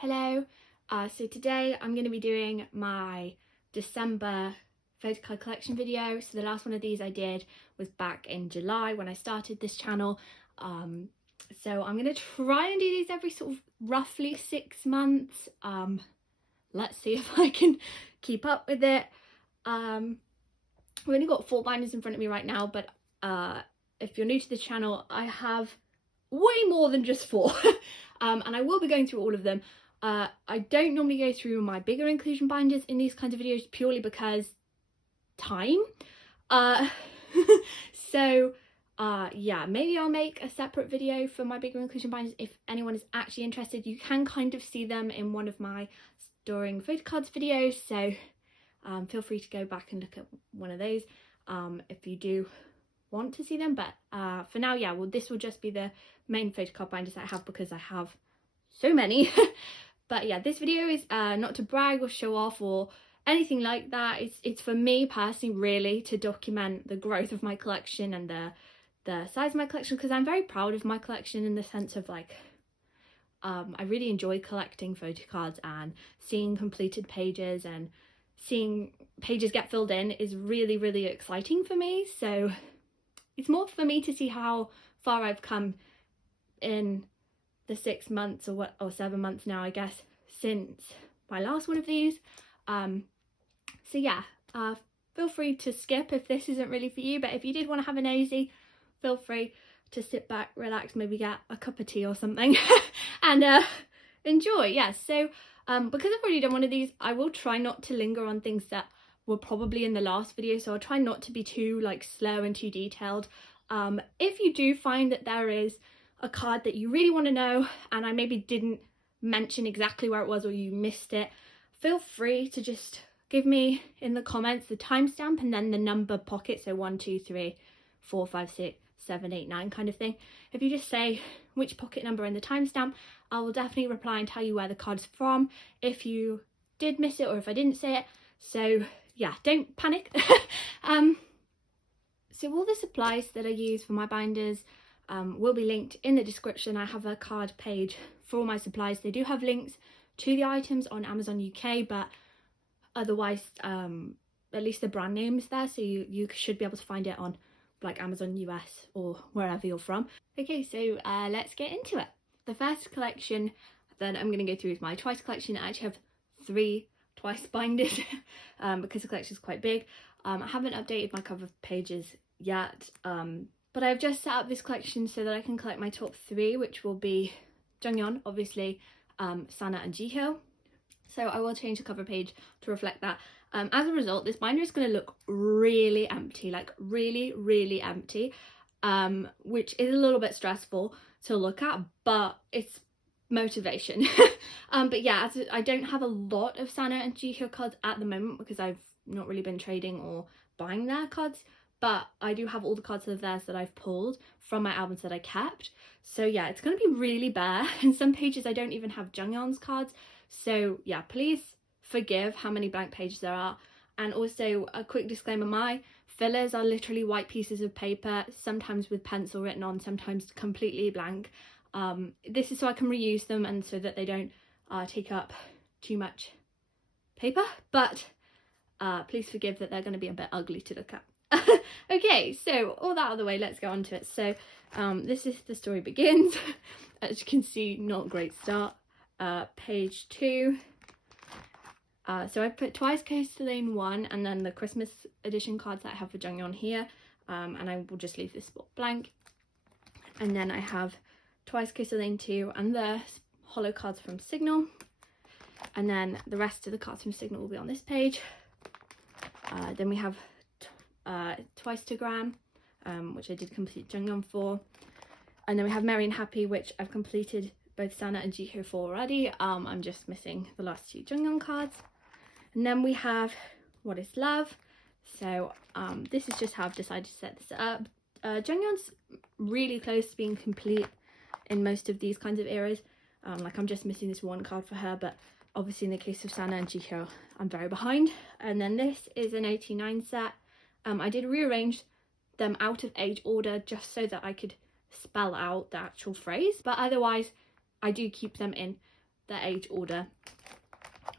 Hello, so today I'm going to be doing my December photocard collection video. So the last one of these I did was back in July when I started this channel. So I'm going to try and do these every sort of roughly 6 months. Let's see if I can keep up with it. I've only got 4 binders in front of me right now, but if you're new to the channel, I have way more than just 4. And I will be going through all of them. I don't normally go through my bigger inclusion binders in these kinds of videos purely because time. Yeah, maybe I'll make a separate video for my bigger inclusion binders if anyone is actually interested. You can kind of see them in one of my storing photocards videos, so feel free to go back and look at one of those if you do want to see them. But for now, yeah, well, this will just be the main photocard binders I have because I have so many. But yeah, this video is not to brag or show off or anything like that. It's for me personally really to document the growth of my collection and the size of my collection, because I'm very proud of my collection in the sense of like I really enjoy collecting photocards, and seeing completed pages and seeing pages get filled in is really exciting for me. So it's more for me to see how far I've come in the 6 months or 7 months now, I guess, since my last one of these. So yeah, feel free to skip if this isn't really for you, but if you did want to have a nosy, feel free to sit back, relax, maybe get a cup of tea or something and enjoy. Yeah, so because I've already done one of these, I will try not to linger on things that were probably in the last video, so I'll try not to be too like slow and too detailed. If you do find that there is a card that you really want to know and I maybe didn't mention exactly where it was or you missed it, feel free to just give me in the comments the timestamp and then the number pocket, so 1 2 3 4 5 6 7 8 9 kind of thing. If you just say which pocket number and the timestamp, I will definitely reply and tell you where the card's from if you did miss it or if I didn't say it. So yeah, don't panic. So all the supplies that I use for my binders will be linked in the description. I have a card page for all my supplies. They do have links to the items on Amazon UK, but otherwise at least the brand name is there, so you should be able to find it on like Amazon US or wherever you're from. Okay, so let's get into it. The first collection that I'm going to go through is my Twice collection. I actually have 3 Twice binders because the collection is quite big. I haven't updated my cover pages yet, but I've just set up this collection so that I can collect my top 3, which will be Jonghyun, obviously, Sana and Jihyo. So I will change the cover page to reflect that. As a result, this binder is going to look really empty, like really empty, which is a little bit stressful to look at, but it's motivation. But yeah, I don't have a lot of Sana and Jihyo cards at the moment because I've not really been trading or buying their cards, but I do have all the cards of theirs that I've pulled from my albums that I kept. So yeah, it's going to be really bare. In some pages I don't even have Jonghyun's cards, so yeah, please forgive how many blank pages there are. And also a quick disclaimer, my fillers are literally white pieces of paper, sometimes with pencil written on, sometimes completely blank. This is so I can reuse them and so that they don't take up too much paper, but please forgive that they're going to be a bit ugly to look at. Okay, so all that out of the way, let's go on to it. So this is The Story Begins. As you can see, not a great start. Page 2. So I've put Twice Coastal Lane 1 and then the Christmas edition cards that I have for Jonghyun here, and I will just leave this spot blank. And then I have Twice Coastal Lane 2 and the holo cards from Signal, and then the rest of the cards from Signal will be on this page. Then we have Twice to Gram, which I did complete Jonghyun for, and then we have Merry and Happy, which I've completed both Sana and Jihyo for already. I'm just missing the last 2 Jonghyun cards. And then we have What Is Love. So this is just how I've decided to set this up. Jonghyun's really close to being complete in most of these kinds of eras. Like I'm just missing this 1 card for her, but obviously in the case of Sana and Jihyo, I'm very behind. And then this is an 89 set. I did rearrange them out of age order just so that I could spell out the actual phrase, but otherwise I do keep them in the age order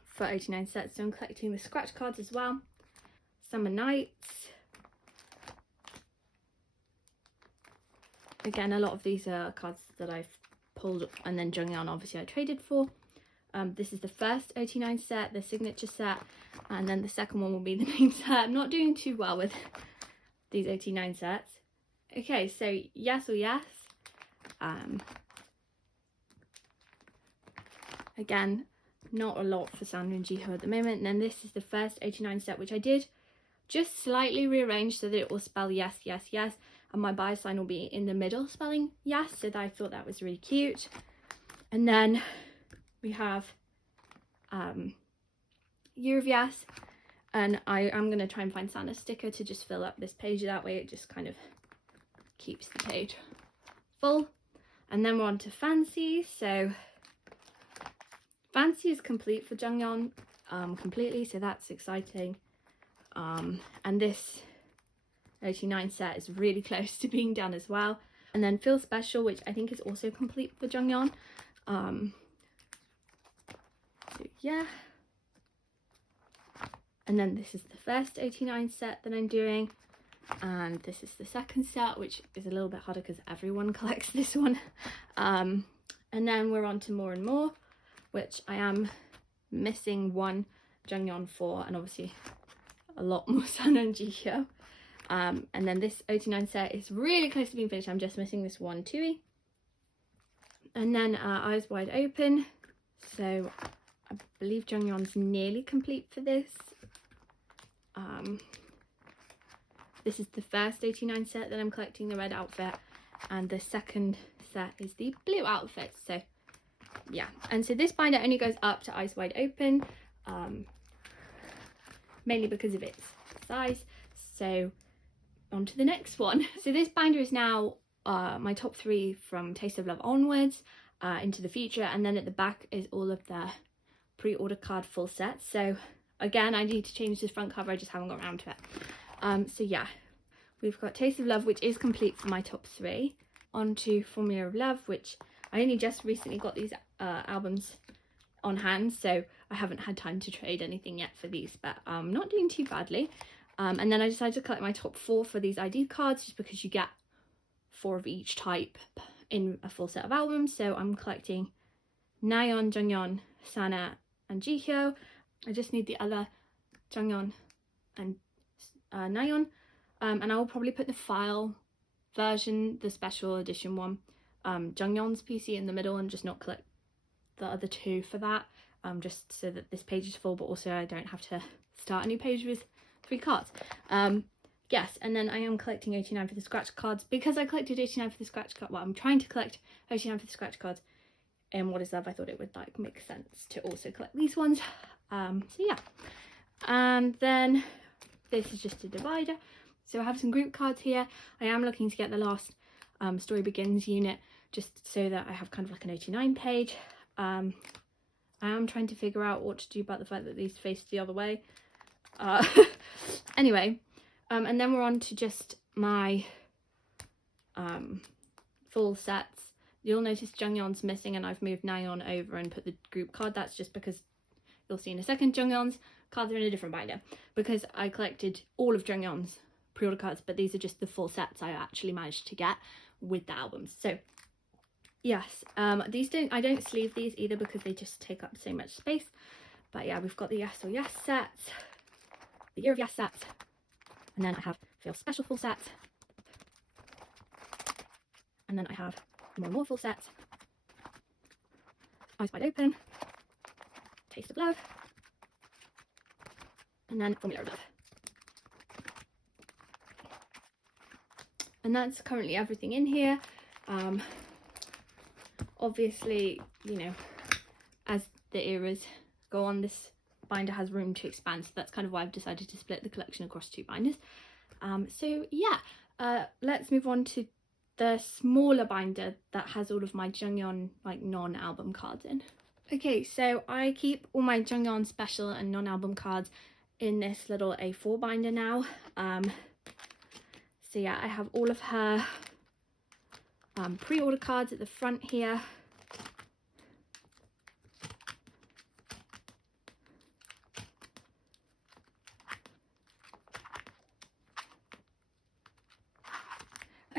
for 89 sets. So I'm collecting the scratch cards as well. Summer Nights. Again, a lot of these are cards that I've pulled, and then Jonghyun obviously I traded for. This is the first 89 set, the signature set, and then the second one will be the main set. I'm not doing too well with these 89 sets. Okay, so Yes or Yes. Again, not a lot for Sandra and Jihyo at the moment. And then this is the first 89 set, which I did just slightly rearrange so that it will spell yes, yes, yes. And my buy sign will be in the middle spelling yes. So I thought that was really cute. And then we have Year of Yes. And I'm going to try and find Santa's sticker to just fill up this page. That way it just kind of keeps the page full. And then we're on to Fancy. So Fancy is complete for Jonghyun completely, so that's exciting. And this 89 set is really close to being done as well. And then Feel Special, which I think is also complete for Jonghyun. So yeah. And then this is the first 89 set that I'm doing. And this is the second set, which is a little bit harder because everyone collects this one. And then we're on to More and More, which I am missing one Jonghyun for, and obviously a lot more Sun and Jihyo. And then this 89 set is really close to being finished. I'm just missing this one Tui. And then Eyes Wide Open. So I believe Jonghyun's nearly complete for this. This is the first 89 set that I'm collecting, the red outfit, and the second set is the blue outfit. So yeah, and so this binder only goes up to Eyes Wide Open, mainly because of its size. So on to the next one. So this binder is now my top 3 from Taste of Love onwards into the future, and then at the back is all of the pre-order card full sets. So again, I need to change this front cover, I just haven't got around to it. So yeah, we've got Taste of Love, which is complete for my top 3. On to Formula of Love, which I only just recently got these albums on hand, so I haven't had time to trade anything yet for these, but I'm not doing too badly. And then I decided to collect my top 4 for these ID cards, just because you get 4 of each type in a full set of albums. So I'm collecting Nayeon, Jonghyun, Sana and Jihyo. I just need the other Jonghyun and Nayeon, and I will probably put the file version, the special edition one, Jonghyun's PC in the middle, and just not collect the other 2 for that, just so that this page is full, but also I don't have to start a new page with 3 cards. Yes, and then I am collecting 89 for the scratch cards, because I collected 89 for the scratch card. Well, I'm trying to collect 89 for the scratch cards in What Is Love. I thought it would like make sense to also collect these ones. So yeah, and then this is just a divider. So I have some group cards here. I am looking to get the last Story Begins unit, just so that I have kind of like an 89 page. I am trying to figure out what to do about the fact that these face the other way. Anyway, and then we're on to just my full sets. You'll notice Jonghyun's missing, and I've moved Nayeon over and put the group card. That's just because you'll see in a second Jonghyun's cards are in a different binder, because I collected all of Jonghyun's pre-order cards, but these are just the full sets I actually managed to get with the albums. So yes, these I don't sleeve these either, because they just take up so much space. But yeah, we've got the Yes or Yes sets, the Year of Yes sets, and then I have Feel Special full sets, and then I have More and More full sets, Eyes Wide Open, Taste of Love, and then Formula of Love. And that's currently everything in here. Obviously, you know, as the eras go on, this binder has room to expand, so that's kind of why I've decided to split the collection across 2 binders. So yeah, let's move on to the smaller binder that has all of my Jonghyun like non-album cards in. Okay, so I keep all my Jonghyun special and non-album cards in this little A4 binder now. So yeah, I have all of her pre-order cards at the front here.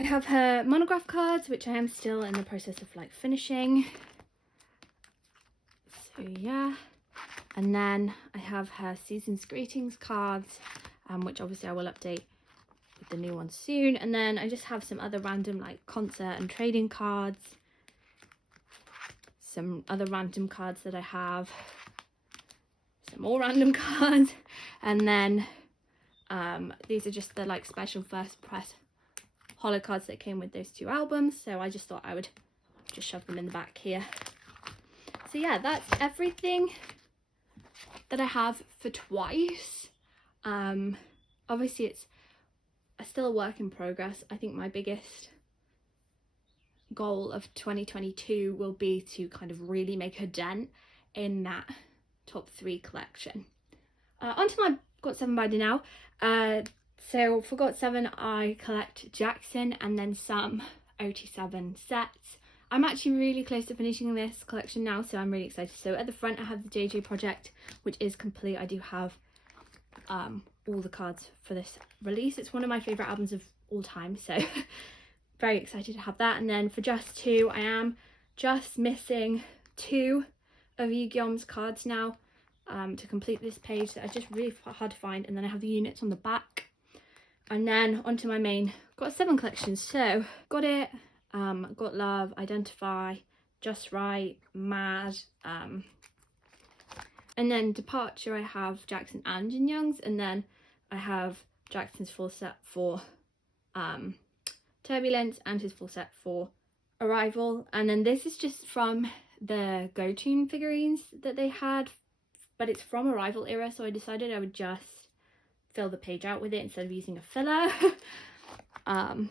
I have her monograph cards, which I am still in the process of like finishing. So yeah, and then I have her season's greetings cards, which obviously I will update with the new ones soon. And then I just have some other random like concert and trading cards, some other random cards that I have, some more random cards, and then these are just the like special first press holo cards that came with those 2 albums, so I just thought I would just shove them in the back here. So yeah, that's everything that I have for Twice. Obviously it's still a work in progress. I think my biggest goal of 2022 will be to kind of really make a dent in that top 3 collection. Onto my GOT7 binder now. So for GOT7 I collect Jackson and then some OT7 sets. I'm actually really close to finishing this collection now, so I'm really excited. So at the front I have the JJ project, which is complete. I do have all the cards for this release. It's one of my favourite albums of all time, so very excited to have that. And then for Just 2, I am just missing 2 of Yu-Gi-Oh's cards now to complete this page. That are just really hard to find. And then I have the units on the back. And then onto my main GOT7 collection. So Got It, Got Love, Identify, Just Right, Mad, and then Departure I have Jackson and Jin Young's, and then I have Jackson's full set for Turbulence and his full set for Arrival. And then this is just from the Go-Tune figurines that they had, but it's from Arrival era, so I decided I would just fill the page out with it instead of using a filler. And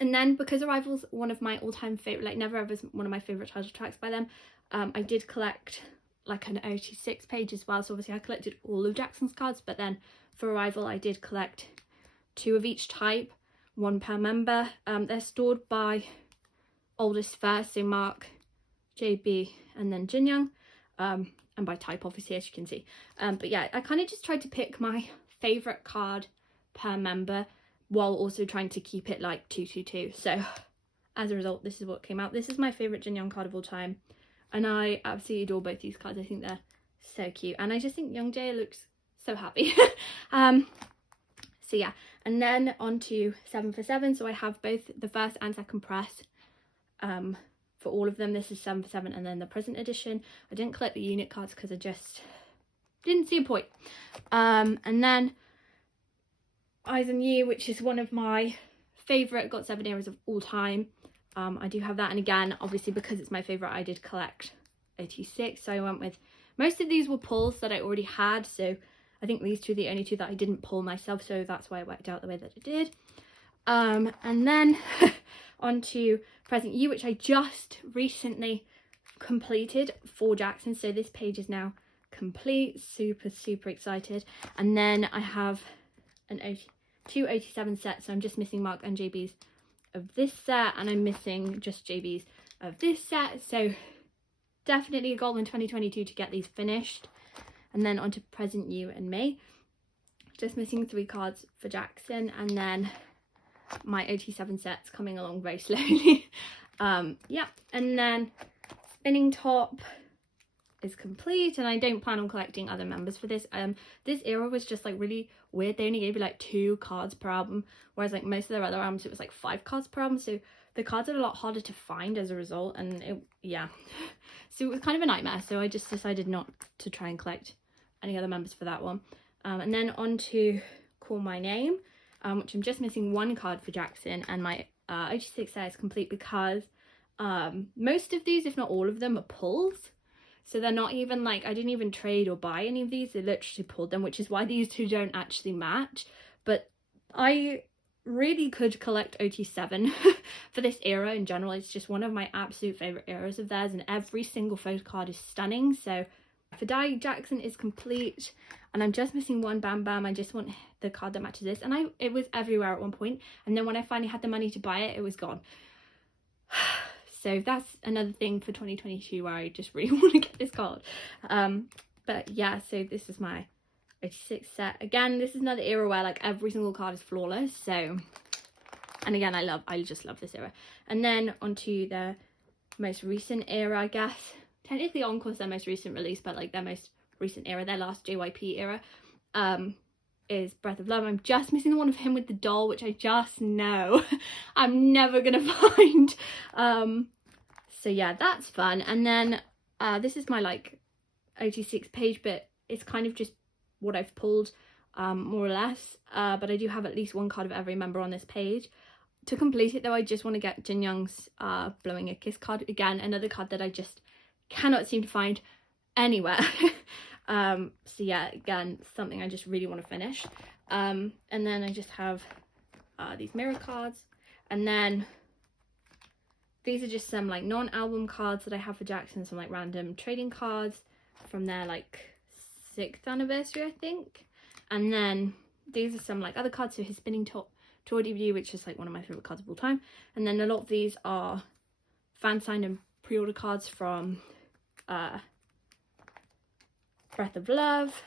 then because Arrival's one of my all-time favourite, like Never Ever's one of my favourite title tracks by them, I did collect like an OT6 page as well. So obviously I collected all of Jackson's cards, but then for Arrival I did collect 2 of each type, 1 per member. They're stored by oldest first, so Mark, JB and then Jin Young, and by type obviously, as you can see. But yeah, I kind of just tried to pick my favourite card per member while also trying to keep it like 222. So as a result, this is what came out. This is my favourite Jin Young card of all time, and I absolutely adore both these cards. I think they're so cute, and I just think Young Jae looks so happy. So yeah, and then on to 7 for 7. So I have both the first and second press for all of them. This is 7 for 7, and then the present edition. I didn't collect the unit cards because I just didn't see a point. And then Eyes on You, which is one of my favourite GOT7 eras of all time. I do have that, and again, obviously because it's my favourite, I did collect OT6, so I went with, most of these were pulls that I already had, so I think these 2 are the only 2 that I didn't pull myself, so that's why it worked out the way that it did. And then on to Present You, which I just recently completed for Jackson, so this page is now complete. Super excited. And then I have an 2 OT7 sets, so I'm just missing Mark and JB's of this set, and I'm missing just JB's of this set, so definitely a goal in 2022 to get these finished. And then onto Present You and Me, just missing 3 cards for Jackson, and then my OT7 sets coming along very slowly. Yeah, and then Spinning Top is complete, and I don't plan on collecting other members for this. This era was just like really weird. They only gave you like 2 cards per album, whereas like most of their other albums it was like 5 cards per album, so the cards are a lot harder to find as a result, and yeah, so it was kind of a nightmare. So I just decided not to try and collect any other members for that one. And then on to Call My Name, which I'm just missing 1 card for Jackson, and my OG6 set is complete because most of these, if not all of them, are pulls. So they're not even like, I didn't even trade or buy any of these, they literally pulled them, which is why these 2 don't actually match. But I really could collect OT7 for this era in general. It's just one of my absolute favourite eras of theirs, and every single photo card is stunning. So for Die, Jackson is complete, and I'm just missing 1 Bam Bam. I just want the card that matches this, and it was everywhere at one point, and then when I finally had the money to buy it, it was gone. So that's another thing for 2022 where I just really want to get this card. But yeah, so this is my 86 set. Again, this is another era where like every single card is flawless, so And again, I just love this era. And then onto the most recent era, I guess. Technically Encore's their most recent release, but like their most recent era, their last JYP era, is Breath of Love. I'm just missing the one of him with the doll, which I just know I'm never gonna find. So yeah, that's fun. And then this is my like 86 page, but it's kind of just what I've pulled, more or less. But I do have at least one card of every member on this page. To complete it though, I just want to get Jin Young's Blowing a Kiss card. Again, another card that I just cannot seem to find anywhere. So yeah, again, something I just really want to finish. And then I just have these mirror cards, and then these are just some like non-album cards that I have for Jackson, some like random trading cards from their like 6th anniversary, I think. And then these are some like other cards, so his Spinning Tour DVD, which is like one of my favorite cards of all time. And then a lot of these are fan signed and pre-order cards from Breath of Love.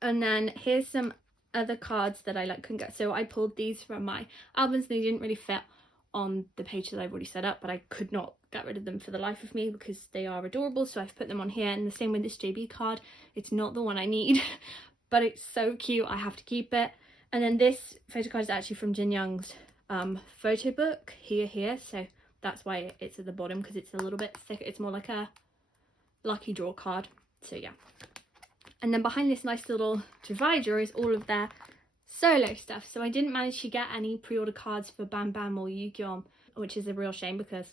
And then here's some other cards that I like couldn't get. So I pulled these from my albums. They didn't really fit on the page that I've already set up, but I could not get rid of them for the life of me because they are adorable, so I've put them on here. And the same with this JB card. It's not the one I need, but it's so cute, I have to keep it. And then this photo card is actually from Jin Young's photo book here, so that's why it's at the bottom, because it's a little bit thicker. It's more like a lucky draw card. So yeah. And then behind this nice little divider is all of their solo stuff. So I didn't manage to get any pre-order cards for Bam Bam or Yugyeom, which is a real shame because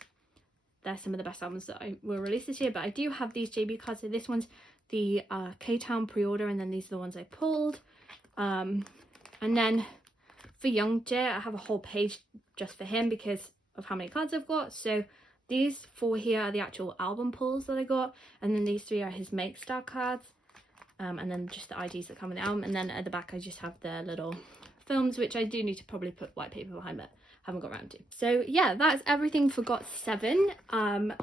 they're some of the best albums that I will release this year. But I do have these JB cards. So this one's the K-Town pre-order, and then these are the ones I pulled. And then for Youngjae, I have a whole page just for him because of how many cards I've got. So these 4 here are the actual album pulls that I got, and then these 3 are his Make Star cards. And then just the IDs that come with the album, and then at the back I just have the little films, which I do need to probably put white paper behind, but haven't got around to. So yeah, that's everything for GOT7.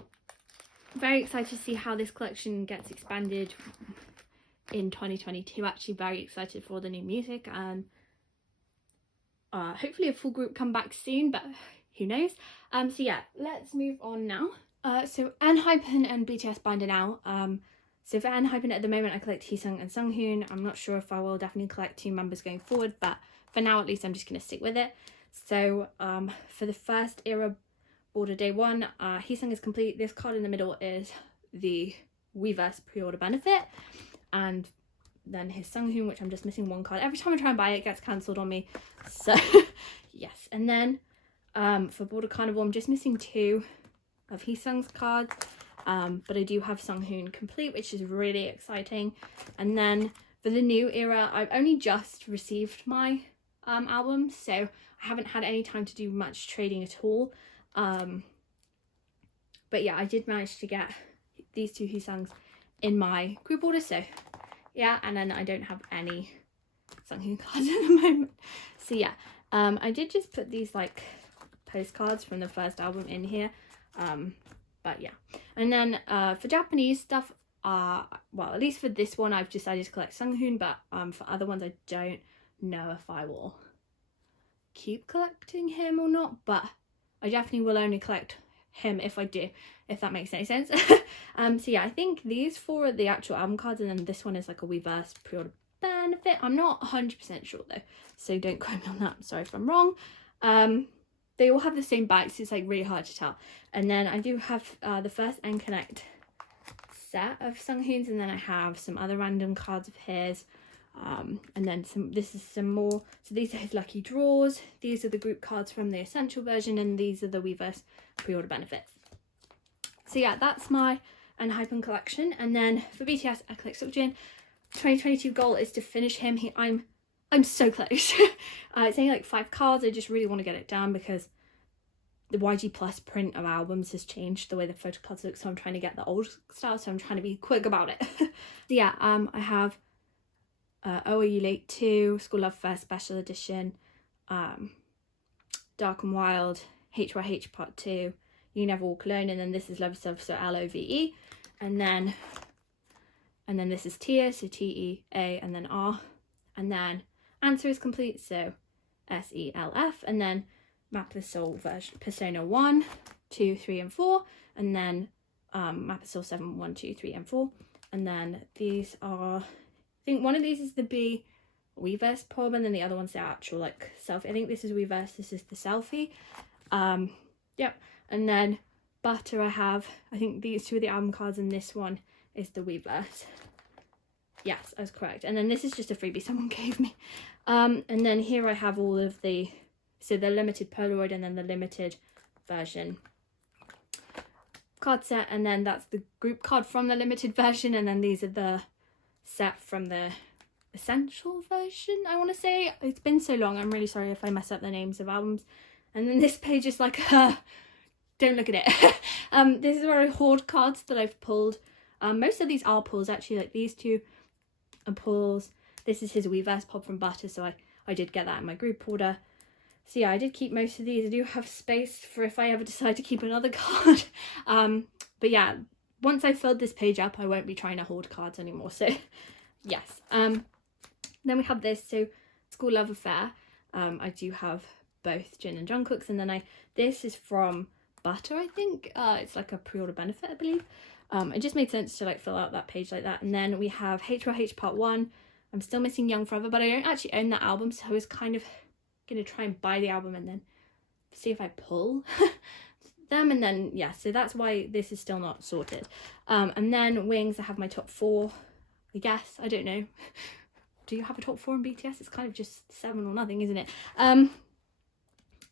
Very excited to see how this collection gets expanded in 2022. Actually very excited for the new music, and hopefully a full group comeback soon, but who knows. So yeah, let's move on now. So Enhypen and BTS binder now. So for Enhypen at the moment I collect Heesung and Sunghoon. I'm not sure if I will definitely collect 2 members going forward, but for now at least I'm just going to stick with it. So for the first era order day 1, Heesung is complete. This card in the middle is the Weverse pre-order benefit, and then his Sunghoon, which I'm just missing 1 card. Every time I try and buy it, it gets cancelled on me. So yes. And then for Border Carnival I'm just missing 2 of Heesung's cards. But I do have Sunghoon complete, which is really exciting. And then for the new era, I've only just received my album, so I haven't had any time to do much trading at all. But yeah, I did manage to get these 2 Heesungs in my group order, so yeah. And then I don't have any Sunghoon cards at the moment. So yeah, I did just put these like postcards from the first album in here. But yeah, and then for Japanese stuff, well, at least for this one I've decided to collect Sunghoon, but for other ones I don't know if I will keep collecting him or not, but I definitely will only collect him if I do, if that makes any sense. So yeah, I think these 4 are the actual album cards, and then this one is like a Weverse pre-order benefit. I'm not 100% sure though, so don't quote me on that. I'm sorry if I'm wrong. They all have the same backs, so it's like really hard to tell. And then I do have the first N-Connect set of Sunghoons, and then I have some other random cards of his. And then this is some more. So these are his lucky draws. These are the group cards from the essential version, and these are the Weverse pre-order benefits. So yeah, that's my Enhypen collection. And then for BTS, I collect Seokjin. 2022 goal is to finish him. I'm so close. It's only like 5 cards. I just really want to get it done because the YG Plus print of albums has changed the way the photo cards look, so I'm trying to get the old style, so I'm trying to be quick about it. So yeah, I have Oh Are You Late 2, School Love Fest Special Edition, Dark and Wild, HYH Part 2, You Never Walk Alone, and then this is Love Yourself, so LOVE, and then this is Tia, so TEA, and then R, and then Answer is complete, so SELF, and then Map of the Soul version Persona 1, 2, 3 and 4, and then Map of the Soul 7, 1, 2, 3 and 4. And then these are, I think one of these is the B Weverse pub, and then the other one's the actual like selfie. I think this is Weverse, this is the selfie. Yep. And then Butter, I think these two are the album cards, and this one is the Weverse. Yes, I was correct. And then this is just a freebie someone gave me. And then here I have all of the, so the limited Polaroid and then the limited version card set, and then that's the group card from the limited version, and then these are the set from the essential version, I want to say. It's been so long, I'm really sorry if I mess up the names of albums. And then this page is like, don't look at it. This is where I hoard cards that I've pulled. Most of these are pulls actually, like these two are pulls. This is his Weverse pop from Butter, so I did get that in my group order. So yeah, I did keep most of these. I do have space for if I ever decide to keep another card. But yeah, once I filled this page up, I won't be trying to hoard cards anymore. So yes. Then we have this, so School Love Affair. I do have both Jin and Jungkook's, and then this is from Butter, I think. It's like a pre-order benefit, I believe. It just made sense to like fill out that page like that. And then we have HRH Part 1. I'm still missing Young Forever, but I don't actually own that album, so I was kind of gonna try and buy the album and then see if I pull them, and then yeah, so that's why this is still not sorted. And then Wings, I have my top 4, I guess. I don't know. Do you have a top 4 in BTS? It's kind of just 7 or nothing, isn't it? And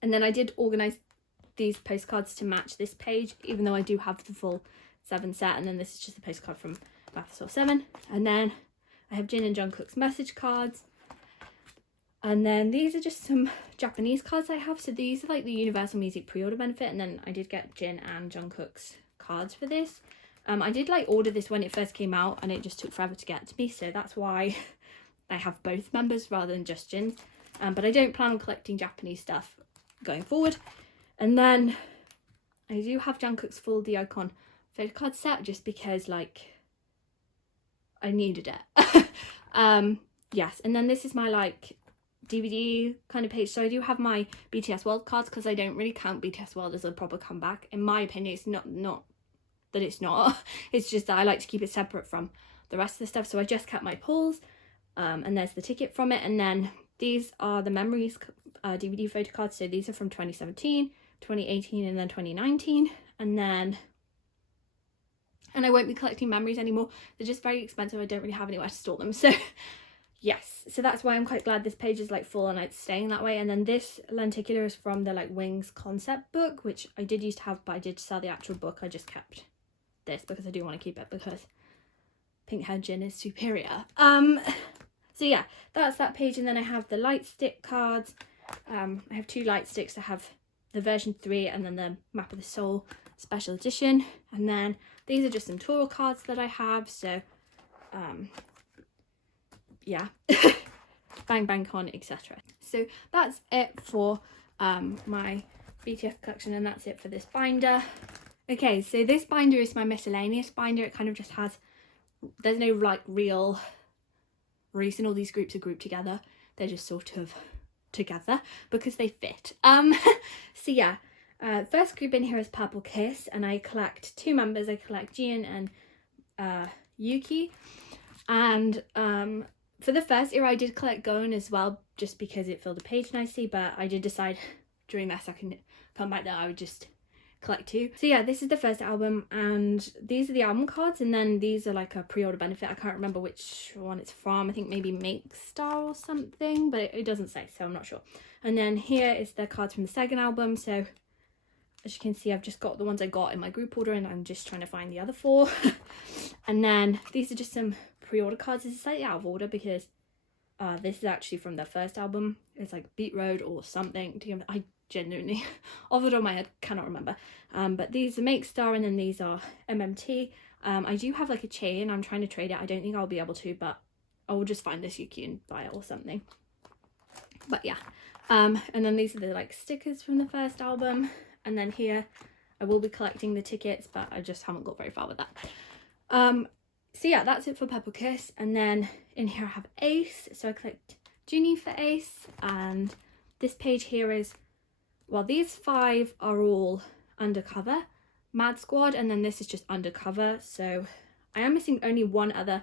then I did organise these postcards to match this page, even though I do have the full 7 set, and then this is just a postcard from Map of the Soul 7. And then I have Jin and Jungkook's message cards. And then these are just some Japanese cards I have. So these are like the Universal Music pre-order benefit, and then I did get Jin and Jungkook's cards for this. I did like order this when it first came out, and it just took forever to get to me, so that's why I have both members rather than just Jin's. But I don't plan on collecting Japanese stuff going forward. And then I do have Jungkook's full The Icon photocard set, just because like I needed it. Yes, and then this is my like DVD kind of page. So I do have my BTS World cards, because I don't really count BTS World as a proper comeback. In my opinion, it's not that it's not. It's just that I like to keep it separate from the rest of the stuff. So I just kept my pulls. And there's the ticket from it. And then these are the Memories DVD photo cards. So these are from 2017, 2018, and then 2019. And I won't be collecting Memories anymore. They're just very expensive. I don't really have anywhere to store them. So yes, so that's why I'm quite glad this page is like full and it's staying that way. And then this lenticular is from the like Wings concept book, which I did used to have, but I did sell the actual book. I just kept this because I do want to keep it, because Pink Hair Jin is superior. So yeah, that's that page. And then I have the light stick cards. I have 2 light sticks. I have the version 3 and then the Map of the Soul special edition. And then these are just some Toro cards that I have. So yeah, Bang Bang Con, etc. So that's it for my BTS collection, and that's it for this binder. Okay, so this binder is my miscellaneous binder. It kind of just has, there's no like real reason all these groups are grouped together. They're just sort of together because they fit. So yeah, first group in here is Purple Kiss, and I collect 2 members. I collect Jian and Yuki. And for the first era I did collect Gon as well, just because it filled the page nicely, but I did decide during that second comeback that I would just collect 2. So yeah, this is the first album, and these are the album cards, and then these are like a pre-order benefit. I can't remember which one it's from. I think maybe Make Star or something, but it doesn't say, so I'm not sure. And then here is the cards from the second album. So as you can see, I've just got the ones I got in my group order, and I'm just trying to find the other 4. And then these are just some pre-order cards. This is slightly out of order because this is actually from their first album. It's like Beat Road or something. I genuinely, off the top of my head, cannot remember. But these are Make Star, and then these are MMT. I do have like a chain. I'm trying to trade it. I don't think I'll be able to, but I will just find this Yuki and buy it or something. But yeah, and then these are the like stickers from the first album. And then here I will be collecting the tickets, but I just haven't got very far with that. So yeah, that's it for Purple Kiss. And then in here I have A.C.E. So I collect Junie for A.C.E. and this page here is, well, these 5 are all undercover Mad Squad, and then this is just undercover. So I am missing only one other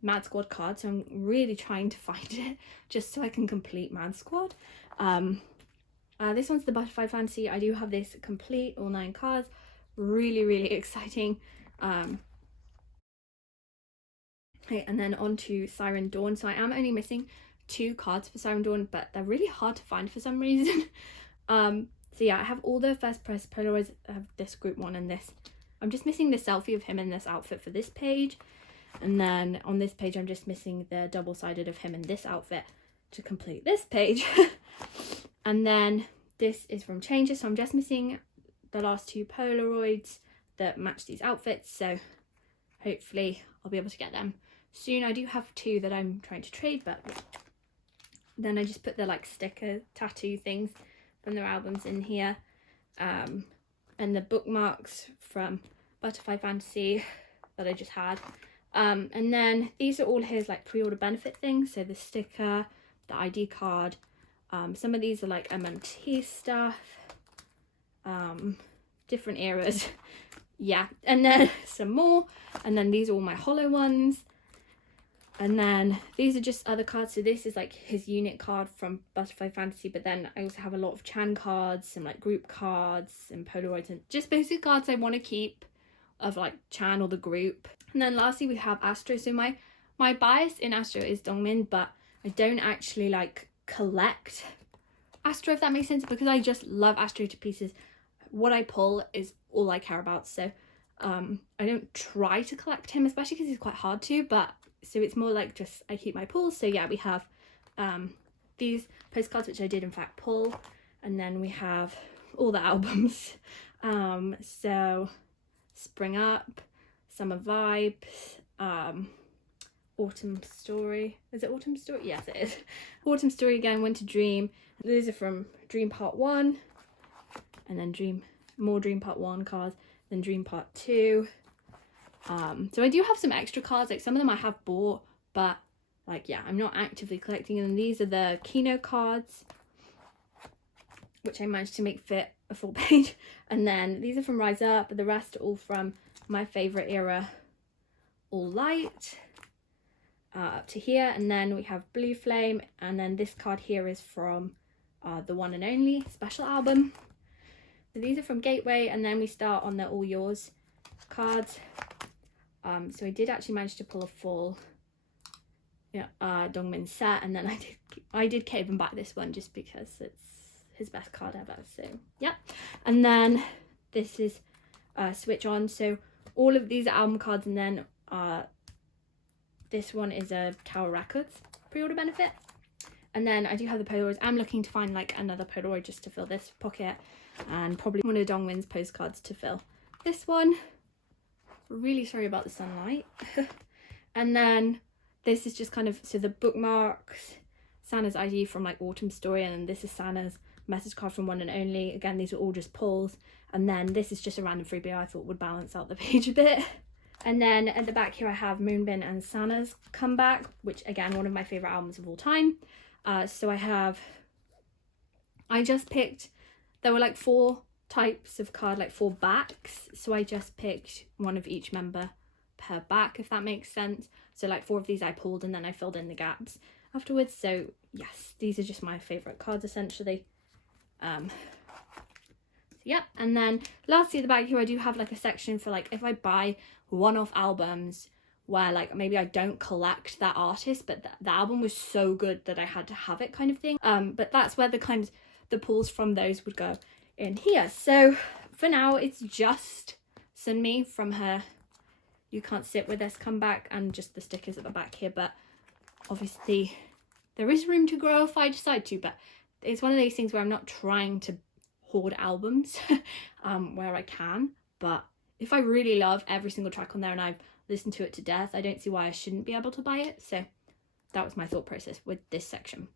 Mad Squad card, so I'm really trying to find it just so I can complete Mad Squad. This one's the Butterfly Fantasy. I do have this complete, all 9 cards. Really exciting. Okay, and then on to Siren Dawn. So I am only missing 2 cards for Siren Dawn, but they're really hard to find for some reason. So yeah, I have all the first press Polaroids. I have this group 1 and this. I'm just missing the selfie of him in this outfit for this page. And then on this page, I'm just missing the double-sided of him in this outfit to complete this page. And then this is from Changes. So I'm just missing the last 2 Polaroids that match these outfits. So hopefully I'll be able to get them soon. I do have 2 that I'm trying to trade, but then I just put the like sticker tattoo things from their albums in here, and the bookmarks from Butterfly Fantasy that I just had, and then these are all his like pre-order benefit things. So the sticker, the ID card, some of these are like MMT stuff, different eras. Yeah, and then some more, and then these are all my holo ones. And then these are just other cards. So this is like his unit card from Butterfly Fantasy, but then I also have a lot of Chan cards, some like group cards and Polaroids, and just basic cards I want to keep of like Chan or the group. And then lastly we have Astro. So my bias in Astro is Dongmin, but I don't actually like collect Astro, if that makes sense, because I just love Astro to pieces. What I pull is all I care about. So I don't try to collect him, especially because he's quite hard to, but so it's more like just I keep my pulls. So yeah, we have these postcards, which I did in fact pull, and then we have all the albums. So Spring Up, Summer Vibes, Autumn Story. Is it Autumn Story? Yes, it is. Autumn Story again, Winter Dream. These are from Dream Part 1, and then more Dream Part 1 cards, then Dream Part 2. So I do have some extra cards, like some of them I have bought, but like yeah, I'm not actively collecting them. These are the Kino cards, which I managed to make fit a full page, and then these are from Rise Up, but the rest are all from my favorite era, All Light, up to here. And then we have Blue Flame, and then this card here is from the One and Only special album. So these are from Gateway, and then we start on the All Yours cards. So I did actually manage to pull a full Dongmin set, and then I did cave him back this one just because it's his best card ever. So yeah, and then this is Switch On. So all of these are album cards, and then this one is a Tower Records pre-order benefit. And then I do have the Polaroids. I'm looking to find like another Polaroid just to fill this pocket, and probably one of Dongmin's postcards to fill this one. Really sorry about the sunlight. And then this is just kind of, so the bookmarks, Sana's ID from like Autumn Story, and then this is Sana's message card from One and Only. Again, these are all just pulls, and then this is just a random freebie I thought would balance out the page a bit. And then at the back here I have Moonbin and Sana's Comeback, which again, one of my favorite albums of all time. So I just picked, there were like 4 types of card, like 4 backs, so I just picked one of each member per back, if that makes sense. So like 4 of these I pulled, and then I filled in the gaps afterwards. So yes, these are just my favorite cards essentially. So yeah, and then lastly at the back here I do have like a section for like if I buy one-off albums where like maybe I don't collect that artist, but the album was so good that I had to have it, kind of thing. But that's where the pulls from those would go in here. So for now it's just Sunmi from her You Can't Sit With Us comeback, and just the stickers at the back here. But obviously there is room to grow if I decide to, but it's one of those things where I'm not trying to hoard albums where I can, but if I really love every single track on there and I've listened to it to death, I don't see why I shouldn't be able to buy it. So that was my thought process with this section.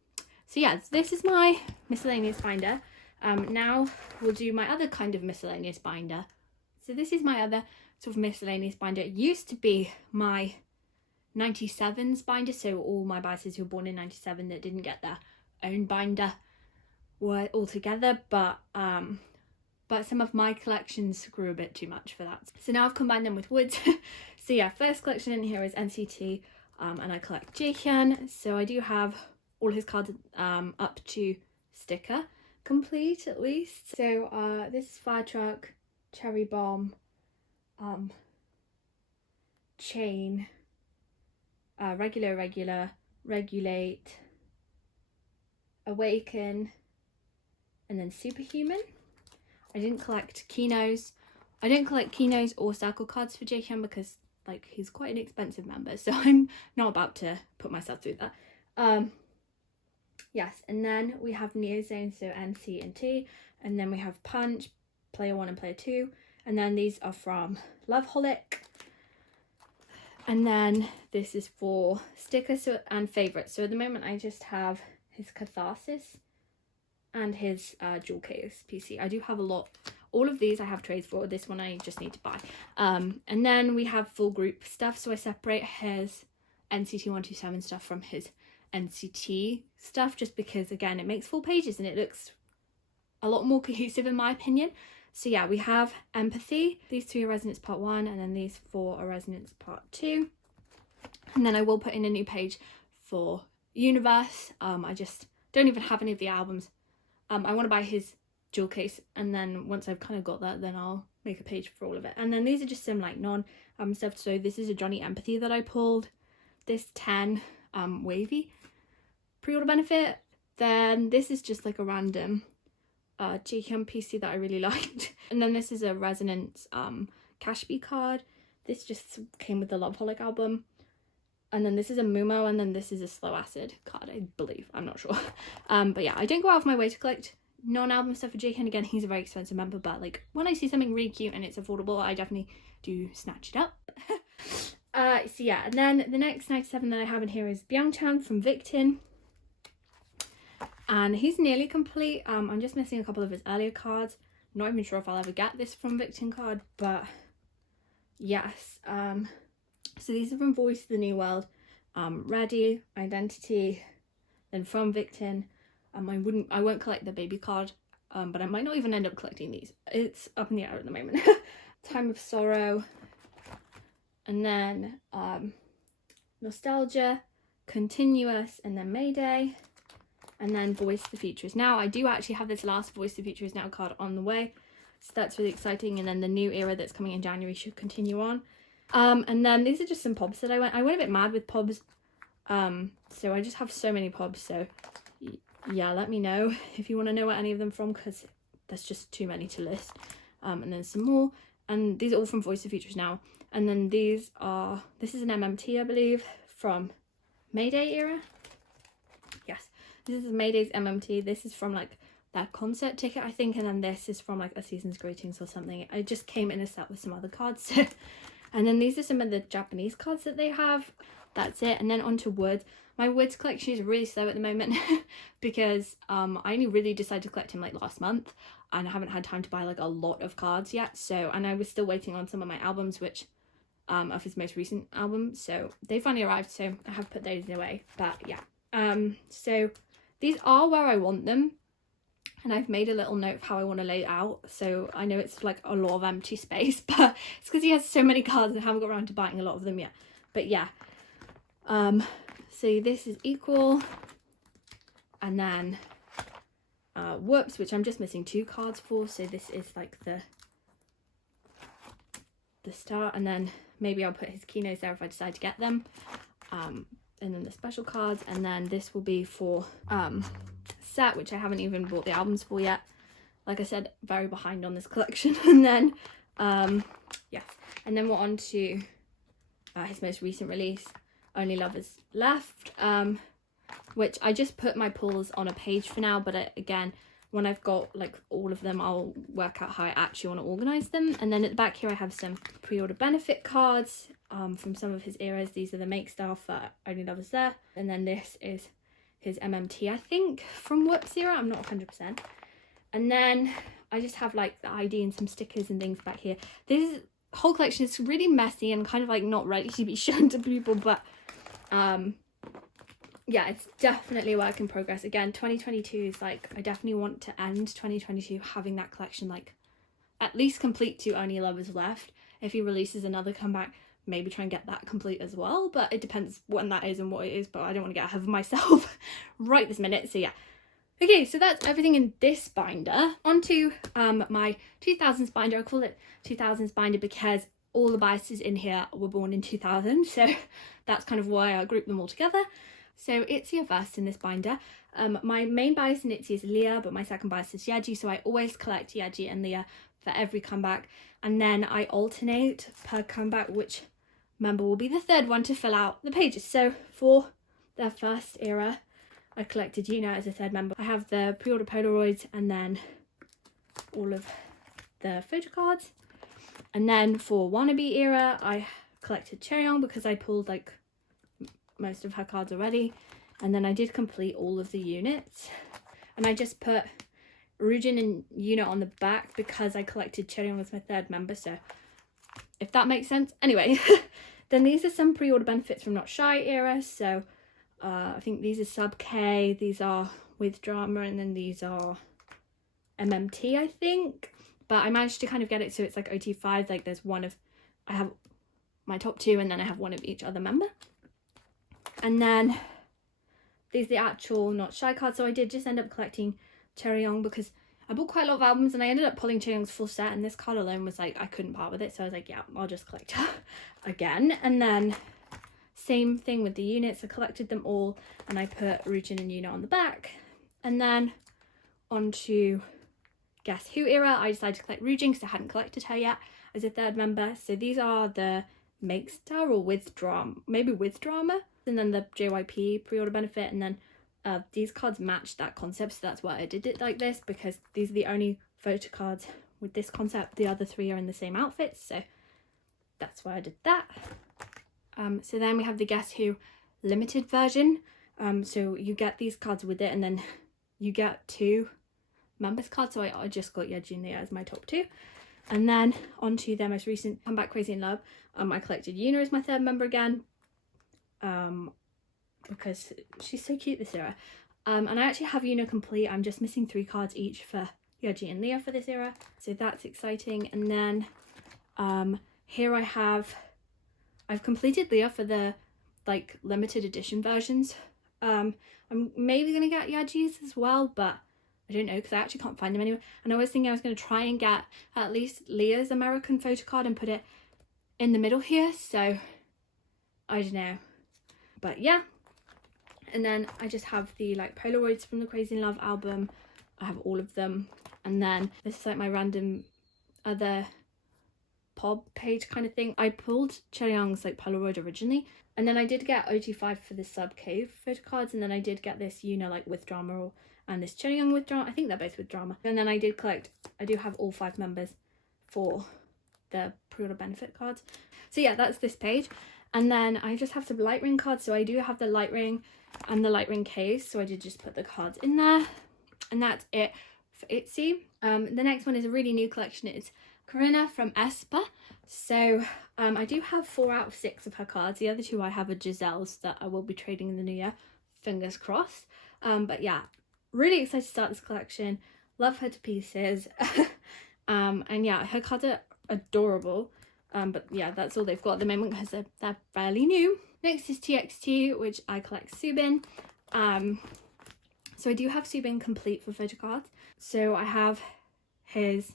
So yeah, this is my miscellaneous binder. Now we'll do my other kind of miscellaneous binder. So this is my other sort of miscellaneous binder. It used to be my 97s binder, so all my biases who were born in 97 that didn't get their own binder. were all together, but some of my collections grew a bit too much for that. So now I've combined them with Woodz. So yeah, first collection in here is NCT, and I collect Jaehyun. So I do have all his cards up to sticker complete at least. So this is Fire Truck, Cherry Bomb, Chain, Regular, Regulate, Awaken, and then Superhuman. I didn't collect Kinos. I don't collect Kinos or circle cards for Jaehyun because like he's quite an expensive member, so I'm not about to put myself through that. Yes, and then we have Neozone, so N, C, and T, and then we have Punch, Player 1 and Player 2, and then these are from Loveholic. And then this is for stickers and favourites. So at the moment I just have his Catharsis and his Jewel Case PC. I do have a lot. All of these I have trades for. This one I just need to buy. And then we have full group stuff. So I separate his NCT 127 stuff from his NCT stuff, just because again it makes full pages and it looks a lot more cohesive in my opinion. So yeah, we have Empathy. These 3 are Resonance Part 1, and then these 4 are Resonance Part 2. And then I will put in a new page for Universe. I just don't even have any of the albums. I want to buy his Jewel Case, and then once I've kind of got that, then I'll make a page for all of it. And then these are just some like non-album stuff. So this is a Johnny Empathy that I pulled. This 10 Wavy pre-order benefit. Then this is just like a random Jaehyun PC that I really liked. And then this is a Resonance Cashby card. This just came with the Loveholic album. And then this is a Mumo, and then this is a Slow Acid card, I believe. I'm not sure. But yeah, I don't go out of my way to collect non-album stuff for Jaehyun. Again, he's a very expensive member, but like when I see something really cute and it's affordable, I definitely do snatch it up. So yeah, and then the next 97 that I have in here is Byungchan from Victon. And he's nearly complete. I'm just missing a couple of his earlier cards. Not even sure if I'll ever get this from Victon card, but yes. So these are from Voice of the New World, Ready, Identity, then from Victon. I won't collect the baby card, but I might not even end up collecting these. It's up in the air at the moment. Time of Sorrow, and then Nostalgia, Continuous, and then Mayday, and then Voice the Future Is Now. I do actually have this last Voice the Future Is Now card on the way, so that's really exciting. And then the new era that's coming in January should continue on. And then these are just some pobs that I went a bit mad with pobs. So I just have so many pobs, so yeah, let me know if you want to know where any of them from, because there's just too many to list. And then some more, and these are all from Voice of Futures Now. And then this is an MMT, I believe, from Mayday era. Yes, this is Mayday's MMT. This is from like their concert ticket, I think, and then this is from like a Season's Greetings or something. I just came in a set with some other cards. And then these are some of the Japanese cards that they have. That's it. And then on to Woodz. My Woodz collection is really slow at the moment because I only really decided to collect him like last month, and I haven't had time to buy like a lot of cards yet. So, and I was still waiting on some of my albums, which of his most recent album, so they finally arrived, so I have put those away. But yeah, so these are where I want them, and I've made a little note of how I want to lay it out. So I know it's like a lot of empty space, but it's because he has so many cards and I haven't got around to buying a lot of them yet. But yeah, so this is Equal, and then Whoops, which I'm just missing 2 cards for. So this is like the start, and then maybe I'll put his keynotes there if I decide to get them. And then the special cards, and then this will be for Set, which I haven't even bought the albums for yet. Like I said, very behind on this collection. And then yes, and then we're on to his most recent release, Only Lovers Left, which I just put my pulls on a page for now, but again, when I've got like all of them, I'll work out how I actually want to organize them. And then at the back here I have some pre-order benefit cards from some of his eras. These are the Make stuff that Only Lovers There, and then this is his MMT, I think, from Whoops era, I'm not 100%. And then I just have like the ID and some stickers and things back here. This whole collection is really messy and kind of like not ready to be shown to people, but yeah, it's definitely a work in progress. Again, 2022 is like, I definitely want to end 2022 having that collection like at least complete to Only Lovers Left. If he releases another comeback, maybe try and get that complete as well, but it depends when that is and what it is, but I don't want to get ahead of myself right this minute. So yeah, okay, so that's everything in this binder. Onto my 2000s binder. I call it 2000s binder because all the biases in here were born in 2000, so that's kind of why I grouped them all together. So Itzy are first in this binder. My main bias in Itzy is Leah, but my second bias is Yeji, so I always collect Yeji and Leah for every comeback, and then I alternate per comeback which member will be the third one to fill out the pages. So for their first era, I collected Yuna as a third member. I have the pre-order Polaroids and then all of the photo cards. And then for Wannabe era, I collected Cheryong because I pulled like most of her cards already. And then I did complete all of the units. And I just put Ryujin and Yuna on the back because I collected Cheryong as my third member. So if that makes sense. Anyway, then these are some pre-order benefits from Not Shy era. So I think these are sub K, these are with drama, and then these are MMT, I think. But I managed to kind of get it so it's like OT5, like there's one of, I have my top two and then I have one of each other member. And then these are the actual Not Shy cards. So I did just end up collecting Cheryong because I bought quite a lot of albums and I ended up pulling Cheryong's full set, and this card alone was like, I couldn't part with it. So I was like, yeah, I'll just collect her again. And then same thing with the units. I collected them all and I put Ryujin and Yuna on the back. And then onto Guess Who era, I decided to collect Ryujin because I hadn't collected her yet as a third member. So these are the Make Star or With Drama, maybe With Drama, and then the JYP pre-order benefit. And then these cards matched that concept, so that's why I did it like this, because these are the only photo cards with this concept. The other three are in the same outfits, so that's why I did that. So then we have the Guess Who limited version. So you get these cards with it and then you get 2 members cards. So I just got Yeji and Leah as my top 2. And then onto their most recent comeback, Crazy in Love. I collected Yuna as my third member again. Because she's so cute this era. And I actually have Yuna complete. I'm just missing 3 cards each for Yeji and Leah for this era. So that's exciting. And then here I've completed Leah for the like limited edition versions. I'm maybe gonna get Yeji's as well, but I don't know because I actually can't find them anywhere. And I was thinking I was gonna try and get at least Leah's American photo card and put it in the middle here. So I don't know, but yeah. And then I just have the like Polaroids from the Crazy in Love album. I have all of them. And then this is like my random other Pod page kind of thing. I pulled Cheryong's like Polaroid originally, and then I did get OT5 for the sub K photo cards, and then I did get this Yuna like with drama and this Cheryong with drama. I think they're both with drama. And then I do have all 5 members for the pre-order benefit cards. So yeah, that's this page. And then I just have some light ring cards. So I do have the light ring and the light ring case, so I did just put the cards in there, and that's it for Itzy. The next one is a really new collection. It's Corinna from Aespa. So I do have 4 out of 6 of her cards. The other 2 I have are Giselle's that I will be trading in the new year, fingers crossed. But yeah, really excited to start this collection. Love her to pieces. And yeah, her cards are adorable. But yeah, that's all they've got at the moment because they're fairly new. Next is TXT, which I collect Subin. So I do have Subin complete for photo cards. So I have his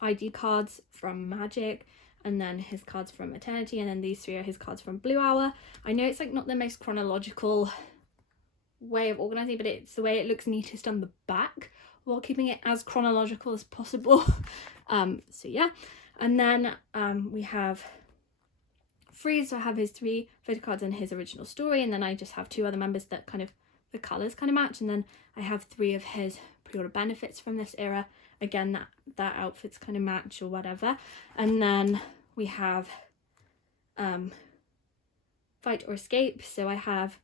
ID cards from Magic, and then his cards from Eternity, and then these 3 are his cards from Blue Hour. I know it's like not the most chronological way of organising, but it's the way it looks neatest on the back while keeping it as chronological as possible. So yeah. And then we have Freeze, so I have his 3 photo cards and his original story, and then I just have 2 other members that kind of, the colours kind of match, and then I have 3 of his pre-order benefits from this era. Again, that outfits kind of match or whatever. And then we have Fight or Escape, so I have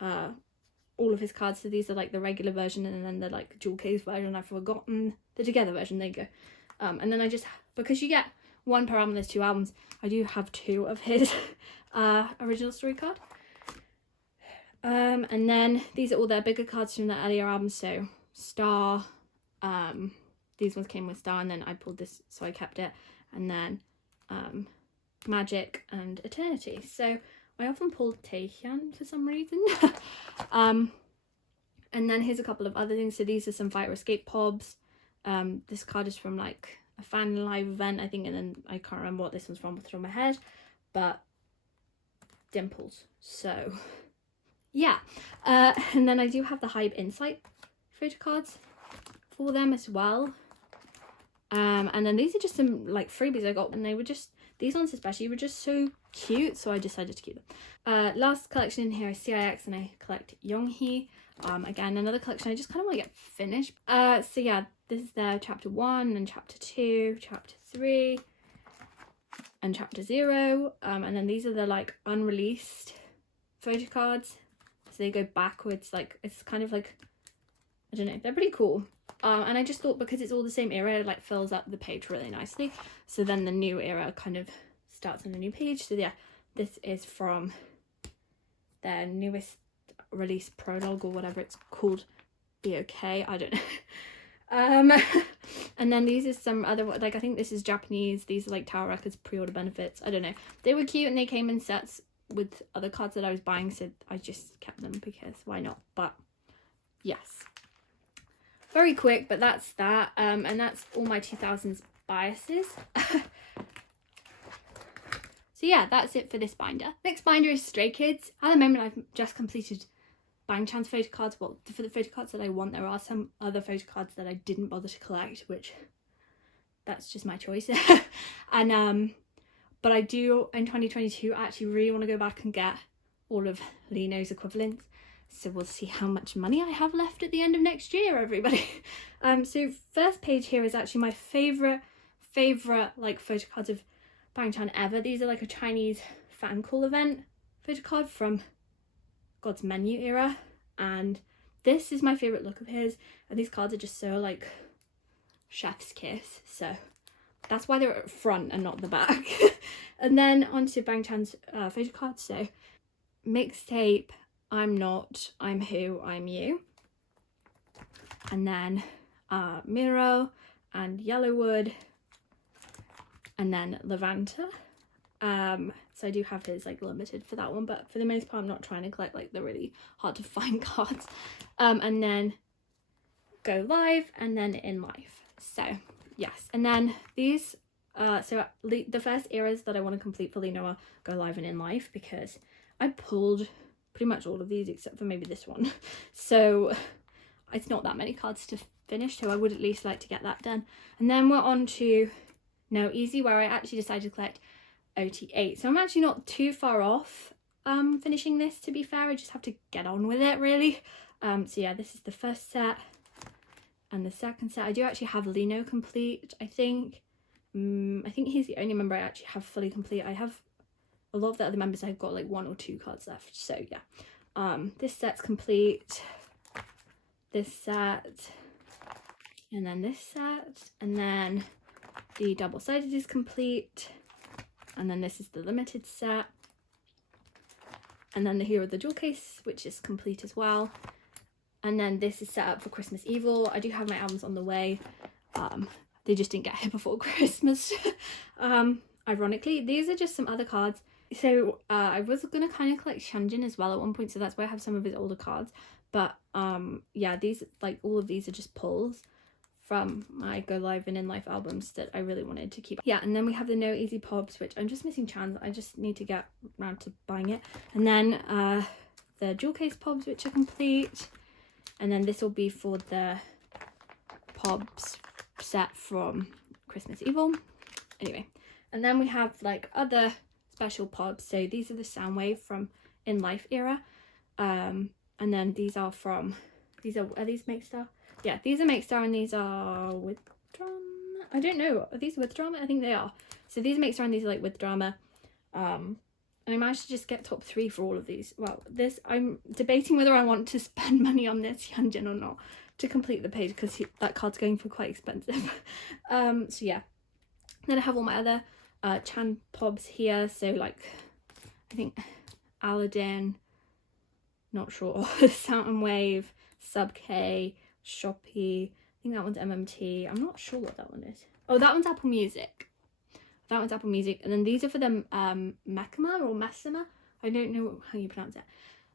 all of his cards. So these are like the regular version, and then the like jewel case version. I've forgotten the together version. There you go. And then I just, because you get 1 per album, there's 2 albums, I do have 2 of his original story card. And then these are all their bigger cards from the earlier albums. So Star, these ones came with Star, and then I pulled this, so I kept it. And then Magic and Eternity. So I often pulled Taehyun for some reason. And then here's a couple of other things. So these are some Fire Escape Pobs. This card is from like a fan live event, I think, and then I can't remember what this one's from off the top of my head, but dimples. So yeah, and then I do have the Hype Insight photo cards for them as well. And then these are just some like freebies I got, and they were just, these ones especially were just so cute, so I decided to keep them. Last collection in here is CIX, and I collect Younghee. Again, another collection I just kind of want to get finished. So yeah, this is their chapter 1 and chapter 2, chapter 3 and chapter 0. And then these are the like unreleased photo cards, so they go backwards, like it's kind of like, I don't know, they're pretty cool. And I just thought because it's all the same era, it like fills up the page really nicely, so then the new era kind of starts on a new page. So yeah, this is from their newest release prologue or whatever it's called, Be Okay, I don't know. And then these are some other, like I think this is Japanese, these are like Tower Records pre-order benefits, I don't know, they were cute and they came in sets with other cards that I was buying, so I just kept them because why not. But yes, very quick, but that's that. And that's all my 2000s biases. So yeah, that's it for this binder. Next binder is Stray Kids. At the moment I've just completed Bang Chan's photo cards. Well, for the photo cards that I want, there are some other photo cards that I didn't bother to collect, which that's just my choice. And but I do in 2022 I actually really want to go back and get all of Lino's equivalents. So we'll see how much money I have left at the end of next year, everybody. So first page here is actually my favorite like photo cards of Bang Chan ever. These are like a Chinese fan call event photo card from God's Menu era, and this is my favorite look of his, and these cards are just so like chef's kiss, so that's why they're at front and not the back. And then onto Bang Chan's photo cards. So Mixtape, I'm Not, I'm Who, I'm You, and then Miro and Yellowwood, and then Levanta. So I do have his like limited for that one, but for the most part I'm not trying to collect like the really hard to find cards. And then Go Live, and then In Life. So yes, and then these so the first eras that I want to complete for Lino are Go Live and In Life, because I pulled pretty much all of these except for maybe this one. So it's not that many cards to finish, so I would at least like to get that done. And then we're on to No Easy, where I actually decided to collect OT8. So I'm actually not too far off finishing this, to be fair. I just have to get on with it really. So yeah, this is the first set and the second set. I do actually have Lino complete, I think. I think he's the only member I actually have fully complete. I have a lot of the other members, I've got like 1 or 2 cards left. So yeah, this set's complete, this set, and then this set, and then the double-sided is complete, and then this is the limited set, and then the Hero of the Jewel Case, which is complete as well. And then this is set up for Christmas Evil. I do have my albums on the way. They just didn't get here before Christmas. Ironically, these are just some other cards. So I was gonna kind of collect Shanjin as well at one point, so that's why I have some of his older cards. But yeah, these, like all of these are just pulls from my Go Live and In Life albums that I really wanted to keep. Yeah, and then we have the No Easy Pobs, which I'm just missing Chan's. I just need to get around to buying it. And then the Jewel Case Pobs, which are complete. And then this will be for the Pobs set from Christmas Evil. Anyway, and then we have like other special Pobs. So these are the Soundwave from In Life era. And then these are from, are these Make Star? Yeah, these are Make Star, and these are With Drama. I don't know, are these With Drama? I think they are. So these are Make Star and these are like With Drama. And I managed to just get top 3 for all of these. Well, this, I'm debating whether I want to spend money on this Hyunjin or not to complete the page, because that card's going for quite expensive. So yeah. Then I have all my other Chan Pobs here. So like, I think Aladdin, not sure. Sound Wave, Sub K, Shopee. I think that one's MMT. I'm not sure what that one is. Oh, that one's Apple Music. That one's Apple Music. And then these are for the Mekima or Messima. I don't know how you pronounce it.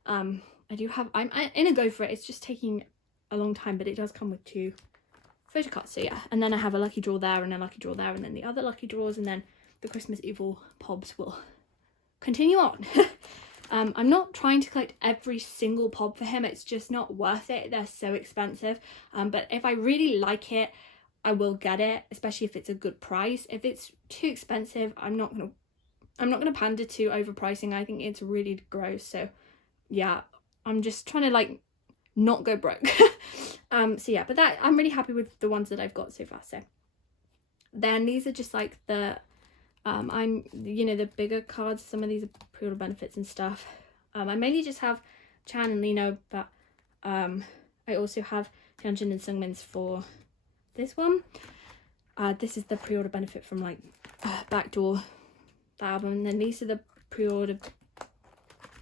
I do have, I'm in a go for it. It's just taking a long time, but it does come with 2 photo cards. So yeah, and then I have a lucky draw there and a lucky draw there, and then the other lucky draws, and then the Christmas Evil Pobs will continue on. I'm not trying to collect every single Pob for him. It's just not worth it. They're so expensive. But if I really like it, I will get it, especially if it's a good price. If it's too expensive, I'm not gonna pander to overpricing. I think it's really gross. So yeah, I'm just trying to like not go broke. So yeah, but that, I'm really happy with the ones that I've got so far. So then these are just like the the bigger cards. Some of these are pre-order benefits and stuff. I mainly just have Chan and Lino, but I also have Hyunjin and Sungmin's for this one. This is the pre-order benefit from like Backdoor, the album, and then these are the pre-order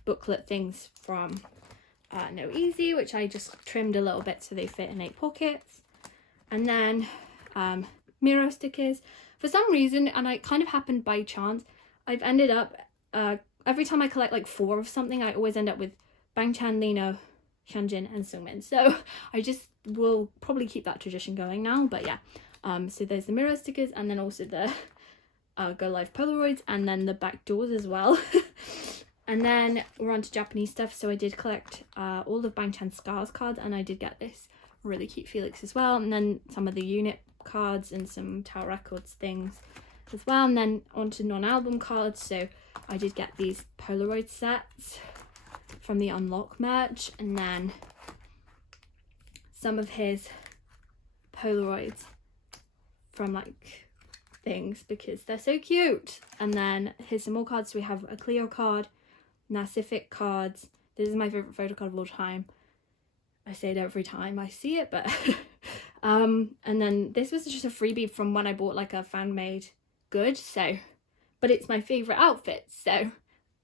booklet things from No Easy, which I just trimmed a little bit so they fit in 8 pockets. And then Miro stickers. For some reason, and it kind of happened by chance, I've ended up every time I collect like 4 of something, I always end up with Bangchan, Lino, Hyunjin and Sungmin. So I just will probably keep that tradition going now. But yeah, so there's the Miro stickers, and then also the Go Live Polaroids, and then the back doors as well. And then we're on to Japanese stuff. So I did collect all of Bangchan Scars cards, and I did get this really cute Felix as well, and then some of the unit cards and some Tower Records things as well, and then onto non-album cards. So I did get these Polaroid sets from the Unlock merch, and then some of his Polaroids from like things because they're so cute. And then here's some more cards. So we have a Clio card, Nacific cards. This is my favorite photo card of all time. I say it every time I see it, but and then this was just a freebie from when I bought like a fan-made good, so, but it's my favorite outfit, so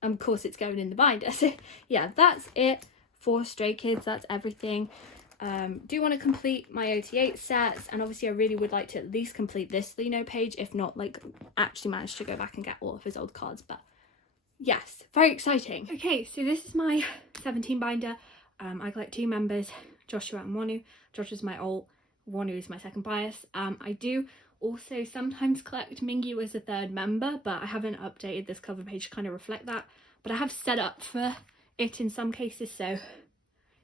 of course it's going in the binder. So yeah, that's it for Stray Kids. That's everything. Do want to complete my OT8 sets, and obviously I really would like to at least complete this Lino page, if not like actually manage to go back and get all of his old cards. But yes, very exciting. Okay, so this is my 17 binder. I collect 2 members, Joshua and Wonu. Joshua's my alt, Wonu is my second bias. I do also sometimes collect Mingyu as a 3rd member, but I haven't updated this cover page to kind of reflect that. But I have set up for it in some cases, so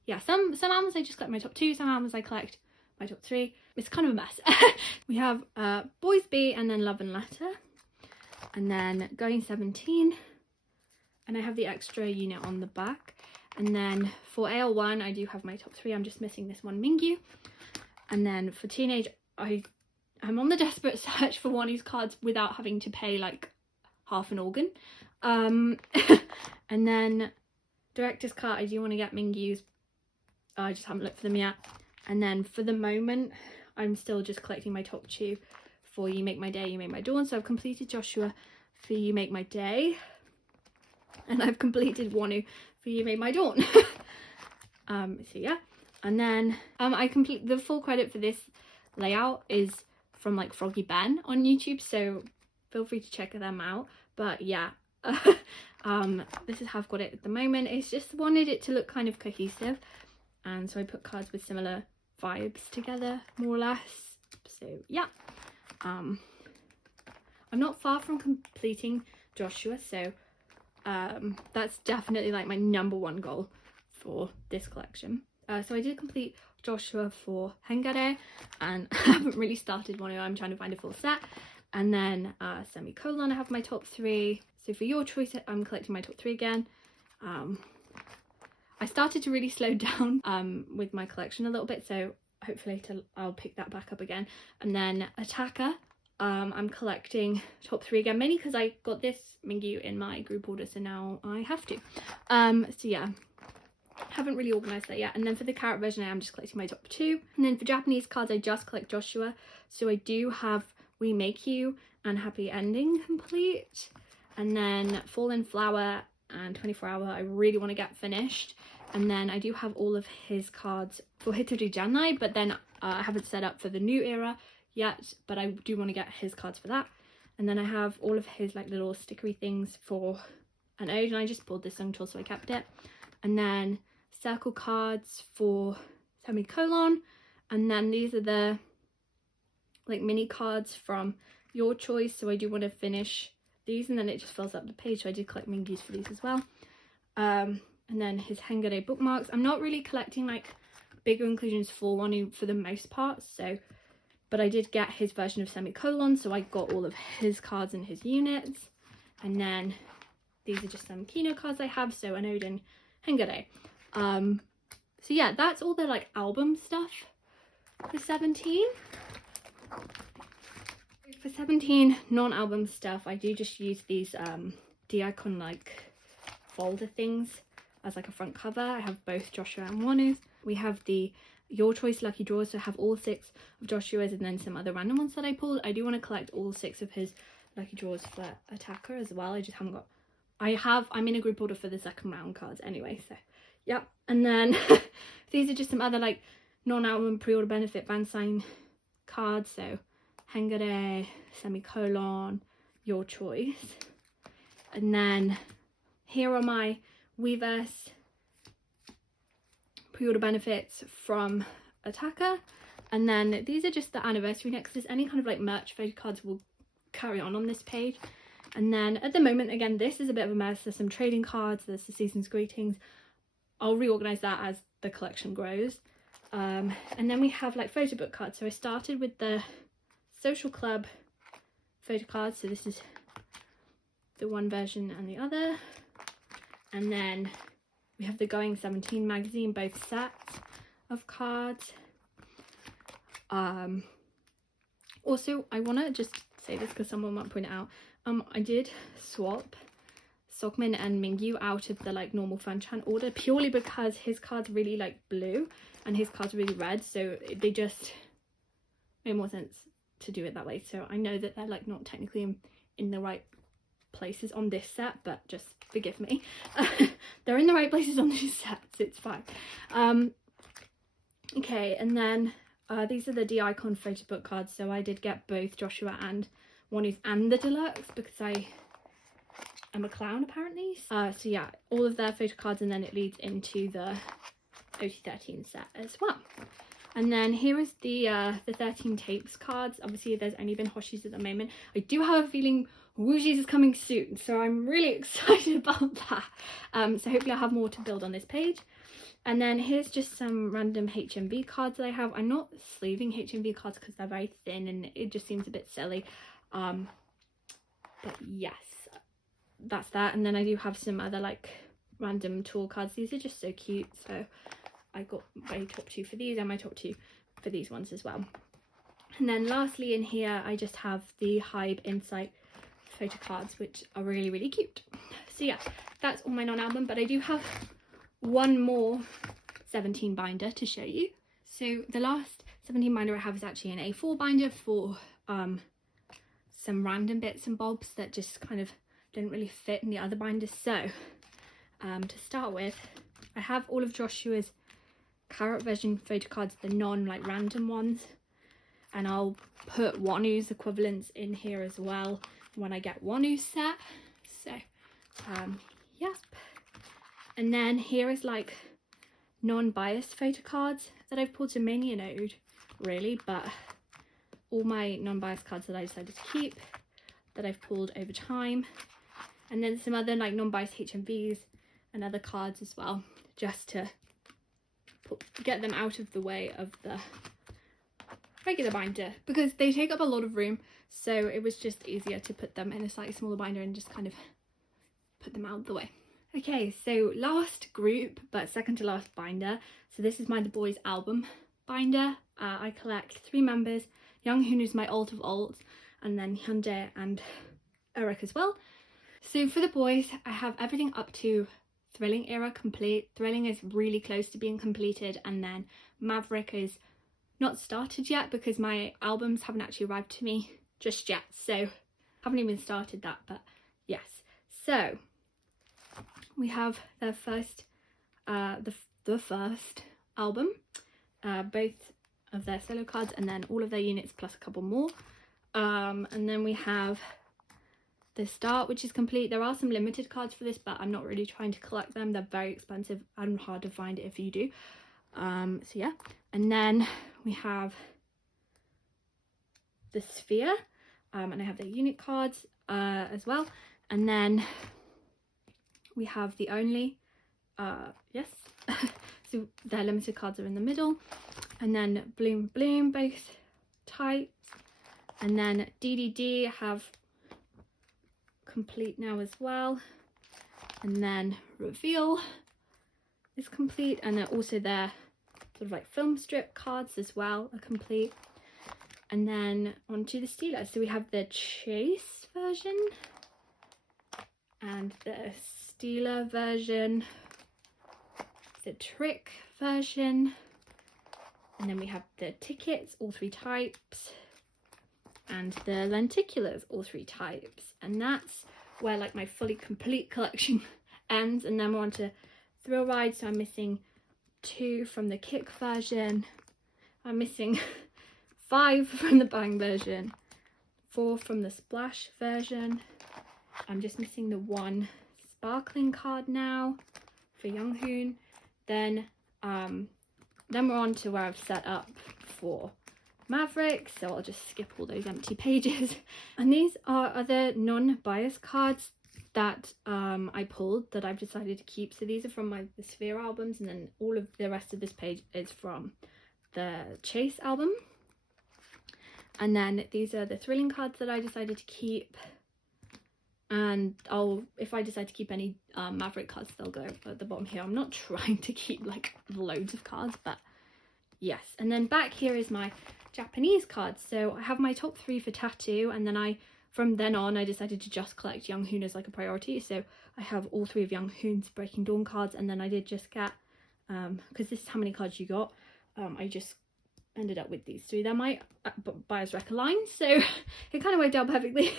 yeah, some albums I just collect my top 2, some albums I collect my top 3. It's kind of a mess. We have Boyz B, and then Love and Letter, and then Going 17, and I have the extra unit on the back. And then for AL1, I do have my top 3. I'm just missing this one, Mingyu. And then for Teenage, I'm on the desperate search for Wonu's cards without having to pay like half an organ. And then Director's Cut, I do want to get Mingyu's. I just haven't looked for them yet. And then for the moment, I'm still just collecting my top 2 for You Make My Day, You Make My Dawn. So I've completed Joshua for You Make My Day, and I've completed Wonu for You Made My Dawn. So yeah, and then I complete the full credit for this layout is from like Froggy Ben on YouTube, so feel free to check them out. But yeah, this is how I've got it at the moment. It's just wanted it to look kind of cohesive, and so I put cards with similar vibes together, more or less. So yeah, I'm not far from completing Joshua, so that's definitely like my #1 goal for this collection. So I did complete Joshua for Hengare, and I haven't really started one. I'm trying to find a full set. And then Semicolon, I have my top 3. So for Your Choice, I'm collecting my top 3 again. I started to really slow down with my collection a little bit, so hopefully I'll pick that back up again. And then Attacker, I'm collecting top 3 again, mainly because I got this Mingyu in my group order, so now I have to. So yeah, haven't really organised that yet. And then for the carrot version, I am just collecting my top 2. And then for Japanese cards, I just collect Joshua. So I do have We Make You and Happy Ending complete. And then Fallen Flower, and 24 Hour I really want to get finished. And then I do have all of his cards for Hitori Janai, but then I haven't set up for the new era yet, but I do want to get his cards for that. And then I have all of his like little stickery things for an ode, and I just pulled this tool, so I kept it. And then circle cards for semicolon, and then these are the like mini cards from your choice, so I do want to finish these, and then it just fills up the page, so I did collect Mingis for these as well. And then his Hengare bookmarks. I'm not really collecting like bigger inclusions for Wonu for the most part, so, but I did get his version of semicolon, so I got all of his cards and his units. And then these are just some Kino cards I have, so an ode and Hengare. So yeah, that's all the like album stuff for 17. For 17 non-album stuff, I do just use these D-Icon like folder things as like a front cover. I have both Joshua and Wonu's. We have the Your Choice lucky draws, so I have all 6 of Joshua's and then some other random ones that I pulled. I do want to collect all 6 of his lucky draws for Attacker as well. I just haven't got, I'm in a group order for the second round cards anyway, so yeah. And then these are just some other like non-album pre-order benefit band sign cards, so Hengare, semicolon, Your Choice. And then here are my Weverse pre-order benefits from Attacker. And then these are just the anniversary nexus. Any kind of like merch photo cards will carry on this page. And then at the moment, again, this is a bit of a mess. There's some trading cards, there's the season's greetings. I'll reorganize that as the collection grows. And then we have like photo book cards. So I started with the Social Club photo cards, so this is the one version and the other. And then we have the Going 17 magazine, both sets of cards. Also, I want to just say this because someone might point it out. I did swap Sokmin and Mingyu out of the like normal Fanchan order purely because his cards really like blue and his cards really red, so they just made more sense to do it that way. So I know that they're like not technically in the right places on this set, but just forgive me. They're in the right places on these sets, it's fine. Okay, and then these are the D-Icon photo book cards, so I did get both Joshua and Wonu's and the deluxe because I am a clown apparently. So yeah, all of their photo cards, and then it leads into the OT13 set as well. And then here is the 13 tapes cards. Obviously there's only been Hoshi's at the moment. I do have a feeling Wuji's is coming soon, so I'm really excited about that. So hopefully I'll have more to build on this page. And then here's just some random HMV cards that I have. I'm not sleeving HMV cards because they're very thin and it just seems a bit silly. But yes, that's that. And then I do have some other like random tool cards. These are just so cute, so I got my top 2 for these and my top 2 for these ones as well. And then lastly in here I just have the Hybe Insight photo cards, which are really, really cute. So yeah, that's all my non-album, but I do have one more 17 binder to show you. So the last 17 binder I have is actually an A4 binder for some random bits and bobs that just kind of didn't really fit in the other binders. So to start with, I have all of Joshua's Carrot version photo cards, the non like random ones, and I'll put Wonu's equivalents in here as well when I get Wonu's set. So yep. And then here is like non-biased photo cards that I've pulled, so mainly an ode really, but all my non-biased cards that I decided to keep that I've pulled over time. And then some other like non-biased HMVs and other cards as well, just to get them out of the way of the regular binder because they take up a lot of room, so it was just easier to put them in a slightly smaller binder and just kind of put them out of the way. Okay, so last group but second to last binder. So this is my The Boyz album binder. I collect 3 members. Younghoon is my alt of alts, and then Hyunjae and Eric as well. So for The Boyz, I have everything up to Thrilling era complete. Thrilling is really close to being completed, and then Maverick is not started yet because my albums haven't actually arrived to me just yet, so haven't even started that, but yes. So we have their first, the first album, both of their solo cards, and then all of their units plus a couple more. And then we have the start, which is complete. There are some limited cards for this, but I'm not really trying to collect them. They're very expensive and hard to find if you do. So yeah, and then we have the sphere, and I have their unit cards as well. And then we have the only, yes, so their limited cards are in the middle, and then Bloom Bloom, both types, and then DDD have complete now as well, and then Reveal is complete, and then also their sort of like film strip cards as well are complete. And then onto the Steeler. So we have the Chase version and the Steeler version, the Trick version, and then we have the Tickets, all three types, and the Lenticulars, all three types. And that's where like my fully complete collection ends. And then we're on to Thrill Ride. So I'm missing 2 from the Kick version, I'm missing 5 from the Bang version, 4 from the Splash version. I'm just missing the 1 sparkling card now for Younghoon. Then we're on to where I've set up for Maverick, so I'll just skip all those empty pages. And these are other non-bias cards that I pulled that I've decided to keep. So these are from the Sphere albums, and then all of the rest of this page is from the Chase album. And then these are the thrilling cards that I decided to keep, and if I decide to keep any Maverick cards, they'll go at the bottom here. I'm not trying to keep like loads of cards, but yes. And then back here is my Japanese cards. So I have my top 3 for Tattoo, and then from then on I decided to just collect Younghoon as like a priority. So I have all 3 of Younghoon's Breaking Dawn cards, and then I did just get, because this is how many cards you got, I just ended up with these 3. They're my buyer's rec line, so it kind of worked out perfectly.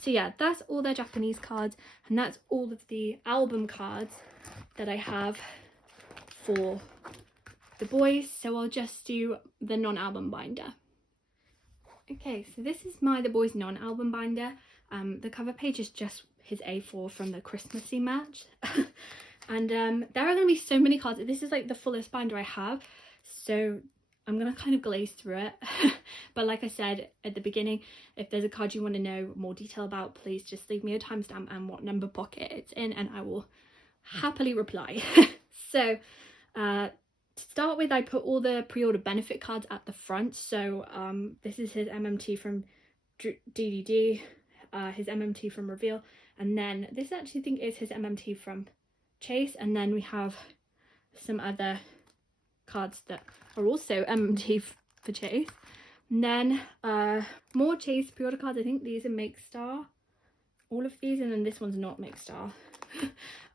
So yeah, that's all their Japanese cards, and that's all of the album cards that I have for the Boyz. So I'll just do the non-album binder. Okay, so this is the Boyz non-album binder. The cover page is just his A4 from the Christmassy merch. And there are going to be so many cards. This is like the fullest binder I have, so I'm going to kind of glaze through it. But like I said at the beginning, if there's a card you want to know more detail about, please just leave me a timestamp and what number pocket it's in, and I will happily reply. So to start with, I put all the pre-order benefit cards at the front. So this is his MMT from DDD, his MMT from Reveal, and then this actually I think is his MMT from Chase, and then we have some other cards that are also MMT for Chase. And then more Chase pre-order cards. I think these are Make Star, all of these, and then this one's not Make Star.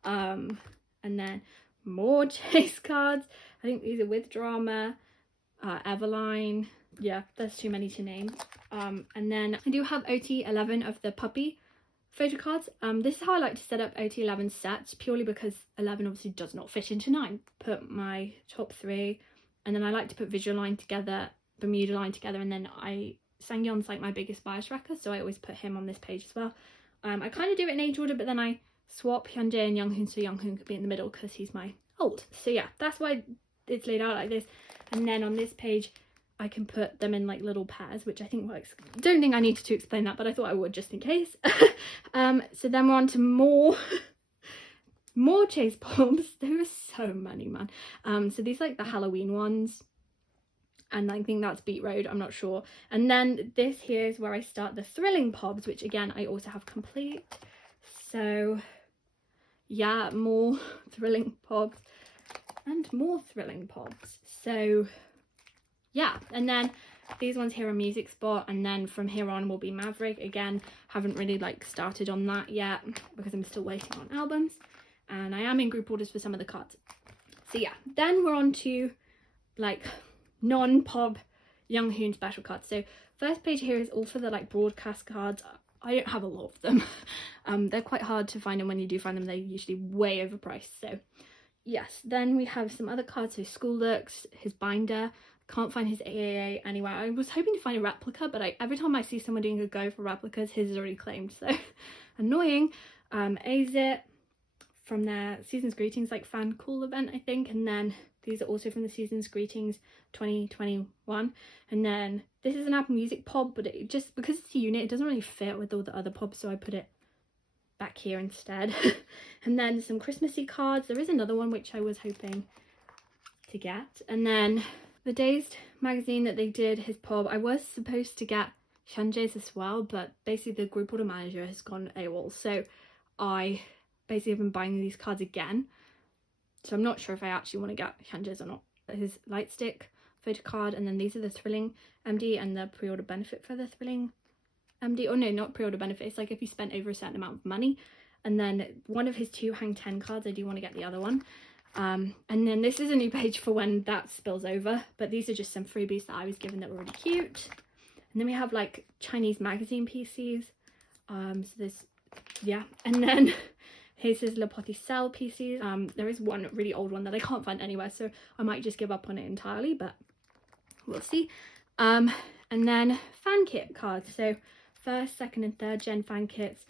And then more Chase cards. I think these are with Drama, Everline. Yeah, there's too many to name. And then I do have OT11 of the Puppy photo cards. This is how I like to set up OT11 sets, purely because 11 obviously does not fit into 9. Put my top 3, and then I like to put Visual Line together, Bermuda Line together, and then Sangyon's like my biggest bias wrecker, so I always put him on this page as well. I kind of do it in age order, but then I swap Hyunjae and Younghoon, so Younghoon could be in the middle because he's my old. So yeah, that's why it's laid out like this. And then on this page I can put them in like little pairs, which I think works. Don't think I needed to explain that, but I thought I would just in case. So then we're on to more Chase pops. There are so many, man. So these are like the Halloween ones, and I think that's Beat Road, I'm not sure. And then this here is where I start the thrilling pobs, which again I also have complete. So yeah, more thrilling pobs and more thrilling pobs. So yeah, and then these ones here are Music Spot, and then from here on will be Maverick. Again, haven't really like started on that yet because I'm still waiting on albums, and I am in group orders for some of the cards. So yeah, then we're on to like non-pop Younghoon special cards. So first page here is all for the like broadcast cards. I don't have a lot of them. They're quite hard to find, and when you do find them, they're usually way overpriced. So yes, then we have some other cards. So School Looks, his binder. Can't find his A.A.A. anywhere. I was hoping to find a replica, but every time I see someone doing a go for replicas, his is already claimed, so annoying. A.C.E. from their Season's Greetings like fan call event, I think, and then these are also from the Season's Greetings 2021. And then this is an Apple Music pod, but it just, because it's a unit, it doesn't really fit with all the other pods, so I put it back here instead. And then some Christmassy cards. There is another one which I was hoping to get, and then the Dazed magazine that they did, his pub. I was supposed to get Shanje's as well, but basically the group order manager has gone AWOL, so I basically have been buying these cards again. So I'm not sure if I actually want to get Shanje's or not. His light stick photo card, and then these are the Thrilling MD and the pre-order benefit for the Thrilling MD. Oh no, not pre-order benefit. It's like if you spent over a certain amount of money. And then one of his 2 Hang 10 cards, I do want to get the other one. And then this is a new page for when that spills over, but these are just some freebies that I was given that were really cute. And then we have like Chinese magazine PCs, so this, yeah, and then here's his Le Petit Cell PCs. There is one really old one that I can't find anywhere, so I might just give up on it entirely, but we'll see. And then fan kit cards, so 1st, 2nd and 3rd gen fan kits.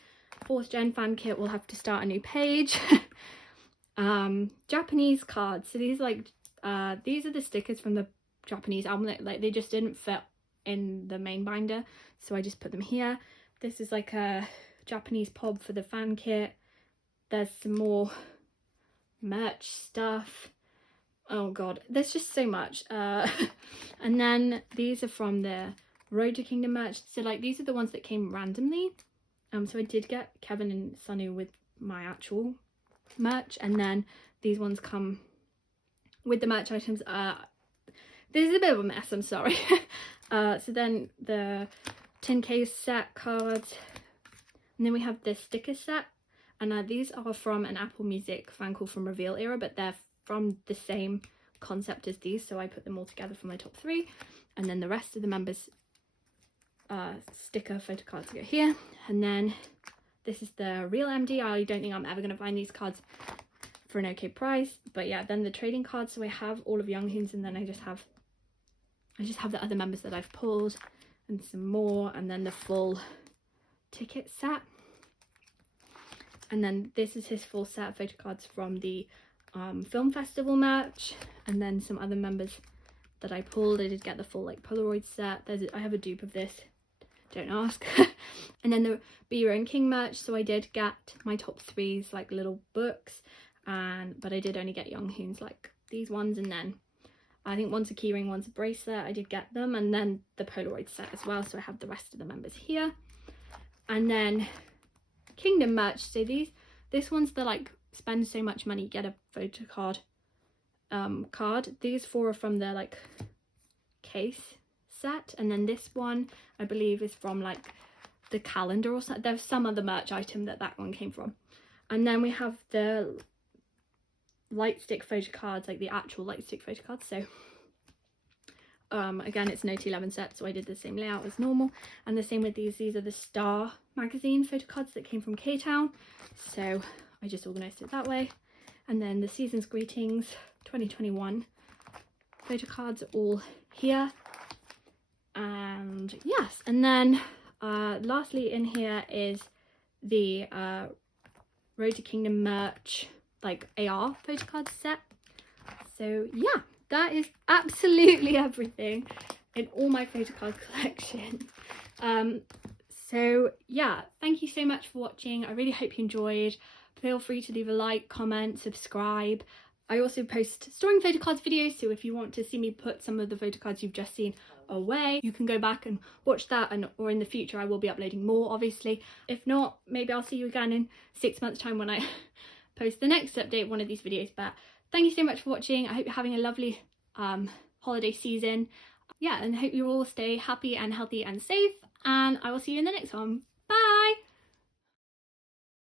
4th gen fan kit will have to start a new page. Japanese cards, so these are the stickers from the Japanese album that like they just didn't fit in the main binder, so I just put them here. This is like a Japanese pop for the fan kit. There's some more merch stuff. Oh god, there's just so much. And then these are from the Road to Kingdom merch, so like these are the ones that came randomly. So I did get Kevin and Sonu with my actual merch, and then these ones come with the merch items. This is a bit of a mess, I'm sorry. So then the tin case set cards, and then we have this sticker set, and these are from an Apple Music fan call from Reveal era, but they're from the same concept as these, so I put them all together for my top 3. And then the rest of the members sticker photo cards go here. And then this is the real MD. I don't think I'm ever going to find these cards for an okay price, but yeah, then the trading cards. So I have all of Younghoon's, and then I just have the other members that I've pulled, and some more, and then the full ticket set. And then this is his full set of photo cards from the film festival merch, and then some other members that I pulled. I did get the full like Polaroid set. I have a dupe of this, don't ask. And then the Be Your Own King merch, so I did get my top 3s like little books, but I did only get Younghoon's like these ones, and then I think one's a keyring, one's a bracelet. I did get them, and then the Polaroid set as well, so I have the rest of the members here. And then Kingdom merch, so this one's the like spend so much money, get a photo card card. These 4 are from the like case set, and then this one I believe is from like the calendar or something. There's some other merch item that one came from. And then we have the light stick photo cards, like the actual light stick photo cards. So again, it's an OT11 set, so I did the same layout as normal, and the same with these are the Star magazine photo cards that came from K-Town, so I just organized it that way. And then the Season's Greetings 2021 photo cards are all here. And yes, and then lastly in here is the Road to Kingdom merch like AR photo card set. So yeah, that is absolutely everything in all my photo card collection. So yeah, thank you so much for watching. I really hope you enjoyed. Feel free to leave a like, comment, subscribe. I also post storing photo cards videos, so if you want to see me put some of the photo cards you've just seen away, you can go back and watch that, or in the future I will be uploading more, obviously. If not, maybe I'll see you again in 6 months time when I post the next update, one of these videos. But thank you so much for watching. I hope you're having a lovely holiday season. Yeah, and I hope you all stay happy and healthy and safe, and I will see you in the next one.